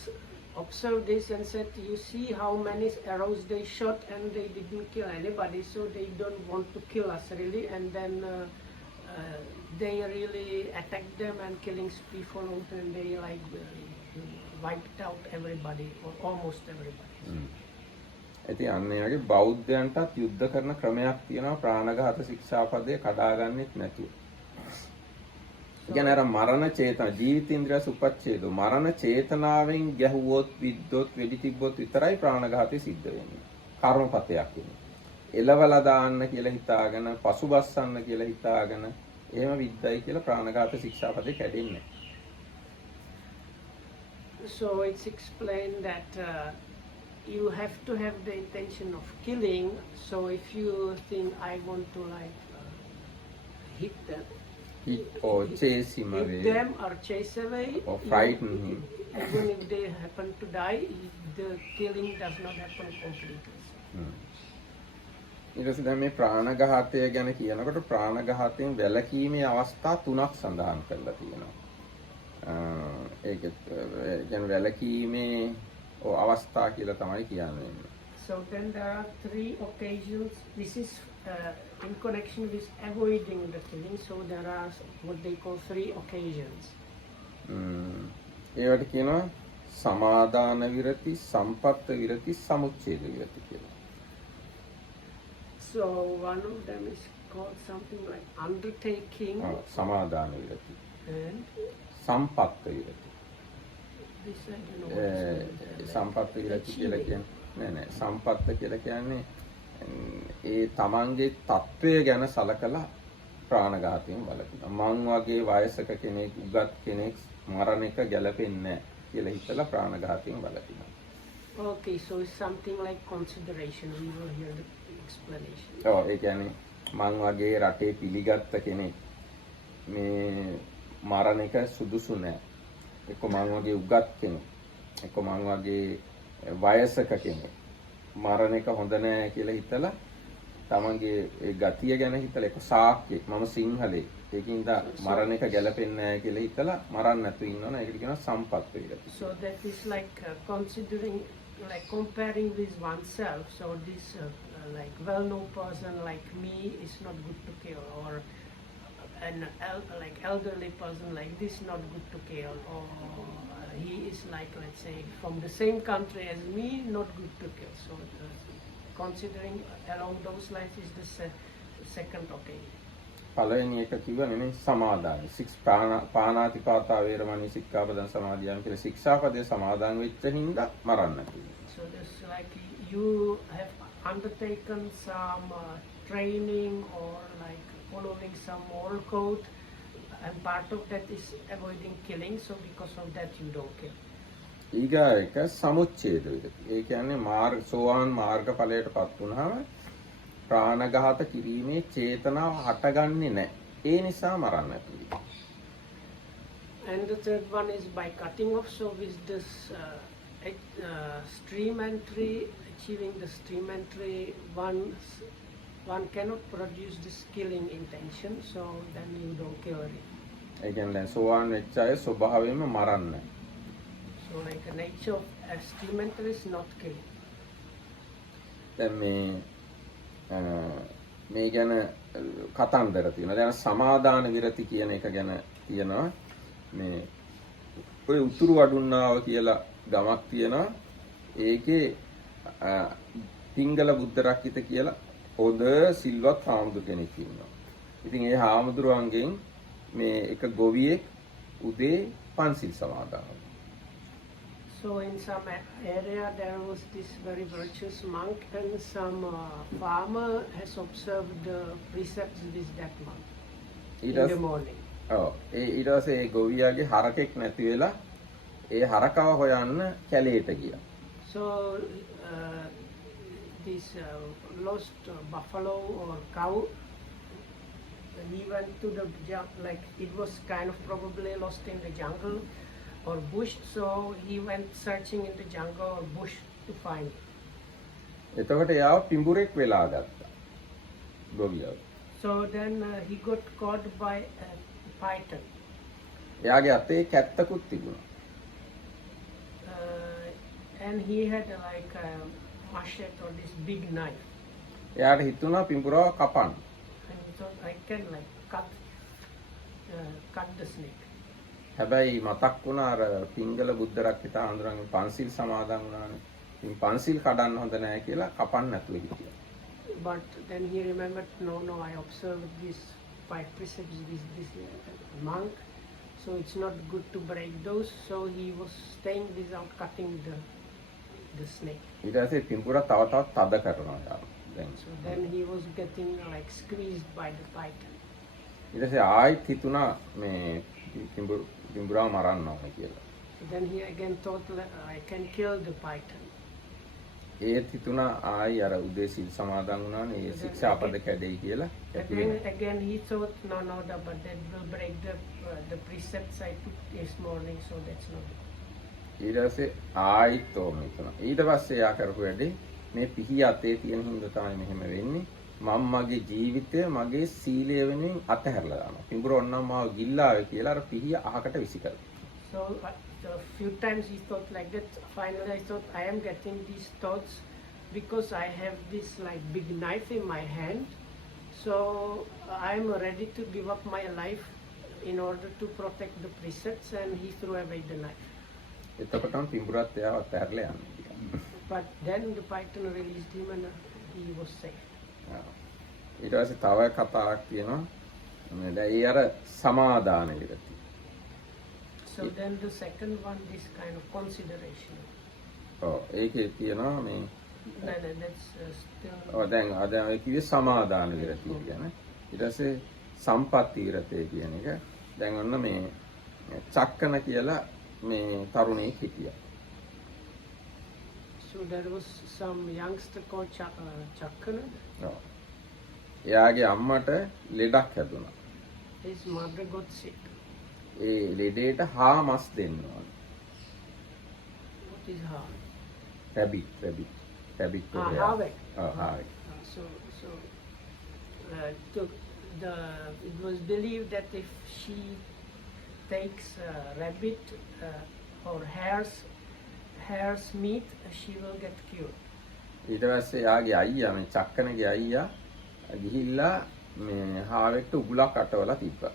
observed this and said, you see how many arrows they shot and they didn't kill anybody, so they don't want to kill us really, and then they really attacked them and killing spree followed, and they like wiped out everybody or almost everybody. ඉතින් අන්න ඒ වගේ බෞද්ධයන්ටත් යුද්ධ කරන ක්‍රමයක් තියෙනවා ප්‍රාණඝාත ශික්ෂාපදය කඩාගන්නෙත් නැතුව. ඒ කියන්නේ අර මරණ චේතන ජීවිතේන්ද්‍රය සුපච්ඡේදෝ මරණ චේතනාවෙන් ගැහුවොත් විද්දොත් වෙඩි තිබ්බොත් විතරයි ප්‍රාණඝාතය සිද්ධ වෙන්නේ. කර්මපතයක් වෙන්නේ. එලවලා දාන්න කියලා හිතාගෙන පසුබස්සන්න කියලා හිතාගෙන එහෙම විද්දයි කියලා ප්‍රාණඝාත ශික්ෂාපදේ කැඩෙන්නේ. So it's explained that you have to have the intention of killing. So if you think I want to like hit them, or chase him away, hit them or chase away, or frighten him, even if they happen to die, the killing does not happen completely. ඊට පස්සේ දැන් මේ ප්‍රාණඝාතය ගැන කියනකොට ප්‍රාණඝාතයෙන් වැළකීමේ අවස්ථා තුනක් සඳහන් කරලා තියෙනවා. ඒකත් يعني වැළකීමේ අවස්ථා කියලා තමයි කියන්නේ. So then there are 3 occasions. This is in connection with avoiding the killing. So there are what they call 3 occasions. ඒවට කියනවා සමාදාන විරති, සම්පත්ත විරති, සමුච්ඡේද විරති කියලා. So one of them is called something like undertaking. සමාදාන විරති. And සම්පත්ත විරති. this I don't know what is සම්පත්ත විරති කියලා කියන්නේ නෑ සම්පත්ත කියලා කියන්නේ ඒ තමන්ගේ තත්වය ගැන සලකලා ප්‍රාණඝාතයෙන් වළකිනවා. මං වගේ වයසක කෙනෙක් උගත් කෙනෙක් මරණ එක ගැලපෙන්නේ නැහැ කියලා හිතලා ප්‍රාණඝාතයෙන් වළකිනවා. Okay, so it's something like consideration. We will hear the explanation. ඒ කියන්නේ මං වගේ රටේ පිළිගත්ත කෙනෙක් මේ මරණ එක සුදුසු නැහැ. එක්ක මං වගේ උගත් කෙනෙක් එක්ක මං වගේ වයසක කෙනෙක් මරණ එක හොඳ නැහැ කියලා හිතලා තමන්ගේ ඒ ගතිය ගැන හිතලා එක සාක්කෙක් මම සිංහලෙක් ඒකින්ද මරණ එක ගැලපෙන්නේ නැහැ කියලා හිතලා මරන්න නැතුව ඉන්නවනේ ඒකට කියනවා සම්පත්ත විරති. So that is like considering, like comparing with oneself. So this like well-known person like me is not good to kill, or an like elderly person like this not good to kill, or he is like, let's say, from the same country as me, not good to kill. So considering along those lines is the second occasion. පළවෙනි එක කිව්ව නෙමෙයි සමාදාන. පානාතිපාතා වේරමණී සික්ඛාපදං සමාදියාමි කියලා ශික්ෂාපදේ සමාදාන වෙච්ච හින්දා මරන්න කිව්වා. So this like you have undertaken some training or like following some moral code, and part of that is avoiding killing. So because of that you don't kill. ඊගා එක සමුච්ඡේද විරති. ඒ කියන්නේ සෝවාන් මාර්ගඵලයටපත් වුණාම ප්‍රාණඝාත කිරීමේ චේතනාව හටගන්නේ නැහැ. ඒ නිසා මරන්න කිව්වා. And the third one is by cutting off. So with this stream entry, achieving the stream entry, one cannot produce this killing intention. So then you don't kill it. ඒ කියන්නේ දැන් සෝවාන් වෙච්ච අය ස්වභාවයෙන්ම මරන්නේ. So like the nature of a stream entry is not killing. දැන් මේ ගැන කතන්දර තියෙනවා. දැන් සමාදාන විරති කියන එක ගැන තියෙනවා. මේ ඔය උතුරු වඩුන්නාව කියලා ගමක් තියෙනවා. ඒකේ පිංගල බුද්ධ රක්කිත කියලා හොඳ සිල්වත් හාමුදුර කෙනෙක් ඉන්නවා. ඉතින් ඒ හාමුදුරුවන්ගෙන් මේ එක ගොවියෙක් උදේ පන්සිල් සමාදන් වුණා. So in some area there was this very virtuous monk, and some farmer has observed the precepts with that monk in the morning. ඊට පස්සේ ඒ ගොවියාගේ හරකෙක් නැති වෙලා ඒ හරකව හොයන්න කැලේට ගියා. So this lost buffalo or cow, he went to the like it was kind of probably lost in the jungle or bush, so he went searching in the jungle or bush to find it. එතකොට එයාව පිඹුරෙක් වෙලා ගත්තා. ගොවියා. So then he got caught by a python. එයාගේ අතේ කැත්තකුත් තිබුණා. And he had like a machete or this big knife. එයාට හිතුණා පිඹුරාව කපන්න. And he thought I can like cut the snake. හැබැයි මතක් වුණා අර පිංගල බුද්ධ රක්කිතා හඳුරන්නේ පන්සිල් සමාදන් වුණානේ. ඉතින් පන්සිල් කඩන්න හොඳ නැහැ කියලා කපන්න නැතුව හිටියා. But then he remembered, no, I observed these 5 precepts, this monk, so it's not good to break those. So he was staying without cutting the snake. ඊට පස්සේ පිඹුරා තව තවත් තද කරනවා යාළුවා. දැන් So then he was getting like squeezed by the python. ඊට පස්සේ ආයෙත් හිතුණා මේ පිඹුරාව මරන්න ඕනේ කියලා. So then he again thought I can kill the python. ඒත් හිතුණා ආයි අර උදේ සිල් සමාදන් වුණානේ ඒ ශික්ෂාපද කැඩෙයි කියලා. Again he thought no, but that will break the precepts I took this morning, so that's not good. ඊට පස්සේ ආයිත් ඕම හිතුණා. ඊට පස්සේ යා කරපු වැඩේ මේ පිහි අතේ තියෙන හින්දා තමයි මෙහෙම වෙන්නේ. මම මගේ ජීවිතය මගේ සීලය වෙනුවෙන් අතහැරලා දානවා. පිඹුර ඔන්නම් මාව ගිල්ලාවේ කියලා අර පිහිය අහකට විසිකලා. So a few times he thought like that. Finally I thought I am getting these thoughts because I have this like big knife in my hand. So I am ready to give up my life in order to protect the precepts, and he threw away the knife. එතකොටම පිඹුරත් එයාව අතහැරලා යනවා. But then the python released him and he was safe. ඊට පස්සේ තව කතාවක් තියෙනවා. දැන් ඒ අර සමාදාන විරති. So then the second one is kind of consideration. ඔව් ඒකේ තියෙනවා මේ No, that's still. ඔව් දැන් ඔය කිව්වේ සමාදාන විරතිය කියන්නේ. ඊට පස්සේ සම්පත්ති විරතේ කියන එක. දැන් ඔන්න මේ චක්කන කියලා මේ තරුණයෙක් හිටියා. So there was some youngster called Chakkana. ඔව්. එයාගේ අම්මට ලෙඩක් හැදුණා. His mother got sick. ඒ ලෙඩේට හා මස් දෙන්න ඕන. What is hard? Rabbit. Harvey. ඔව් හාවෙක්. It was believed that if she takes rabbit or hare's meat, she will get cured. ඊට පස්සේ යාගේ අයියා මේ චක්කනගේ අයියා ගිහිල්ලා මේ හාවෙක්ට උගුලක් අටවලා තිබ්බා.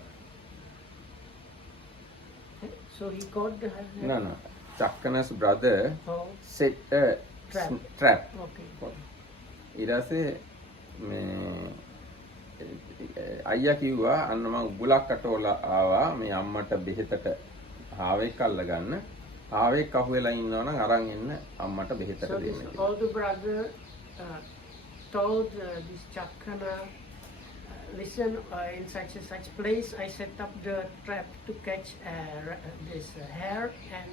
So he caught the No. Chakkana's brother set a trap. Okay. ඊට පස්සේ මේ අයියා කිව්වා අන්න මම උගුලක් අටවලා ආවා මේ අම්මට බෙහෙතට හාවෙක් අල්ලගන්න. හාවෙක් අහුවෙලා ඉන්නවා නම් අරන් එන්න අම්මට බෙහෙතට So දෙන්න this කියලා. older brother told this Chakkana, listen, in such place I set up the trap to catch this hare, and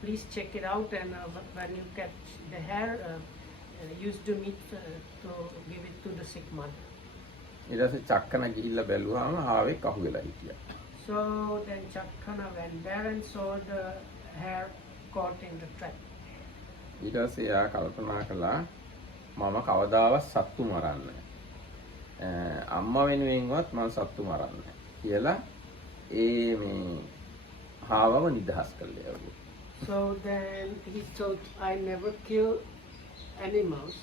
please check it out, and when you catch the hare, use the meat to give it to the sick mother. ඊට පස්සේ චක්කන ගිහිල්ලා බැලුවාම හාවෙක් අහුවෙලා හිටියා. So then Chakkana went there and saw the hare caught in the trap. ඊට පස්සේ එයා කල්පනා කළා මම කවදාවත් සත්තු මරන්නේ අම්මා වෙනුවෙන්වත් මම සත්තු මරන්නේ කියලා ඒ මේ හාවව නිදහස් කළා. So then he thought, I never kill animals,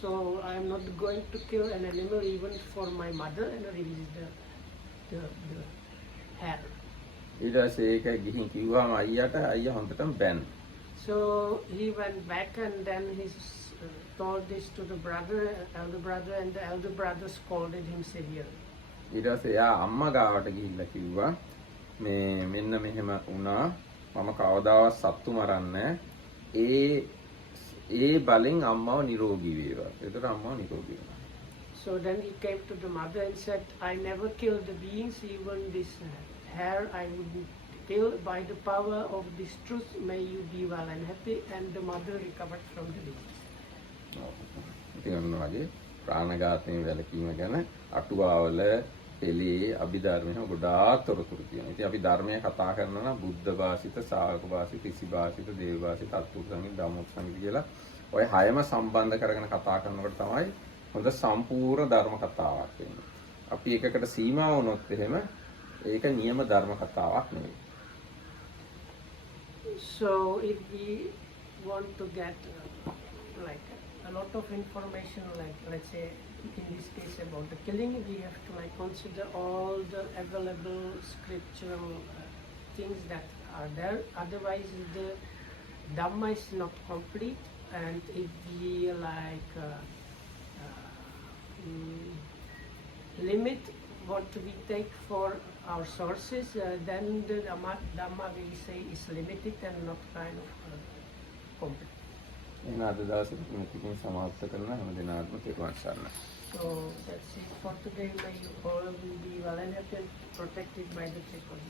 so I am not going to kill an animal even for my mother, and release the hare. ඊට පස්සේ ඒක ගිහින් කිව්වම අයියාට අයියා හොඳටම බැන්න. So he went back and then he told this to the elder brother, and the elder brother scolded him severely. ඊට පස්සේ එයා අම්මා ගාවට ගිහිල්ලා කිව්වා මේ මෙන්න මෙහෙම වුණා මම කවදාවත් සත්තු මරන්නේ ඒ බලෙන් අම්මව නිරෝගී වේවා. ඒතර අම්මව නිරෝගී වුණා. So then he came to the mother and said, I never killed the beings, even this hare I wouldn't kill. By the power of this truth, may you be well and happy. And the mother recovered from the disease. ඉතින් ඔන්න වගේ ප්‍රාණඝාතයෙන් වැළකීම ගැන අටුවාවල පෙළේ අභිධර්මයේ ගොඩාක් තොරතුරු තියෙනවා. ඉතින් අපි ධර්මයේ කතා කරනවා නම් බුද්ධ භාෂිත, ශාවක භාෂිත, ඉසි භාෂිත, දේව භාෂිත, අත්තුක් සංගීත, ධම්මොක් සංගීත කියලා ඔය හයම සම්බන්ධ කරගෙන කතා කරනකොට තමයි හොඳ සම්පූර්ණ ධර්ම කතාවක් වෙන්නේ. අපි එකකට සීමා වුණොත් එහෙම ඒක නියම ධර්ම කතාවක් නෙවෙයි. So if we want to get like a lot of information, like let's say in this case about the killing, we have to like consider all the available scriptural things that are there. Otherwise, the Dhamma is not complete. And if we like limit what we take for our sources, then the Dhamma we say is limited and not kind of complete. එහෙනම් අද දවසේ මෙතකින් සමාප්ත කරන හැම දිනාත්ම තෙරුවන් සරණයි. So that's it for today. May you all will be well and happy and protected by the Triple.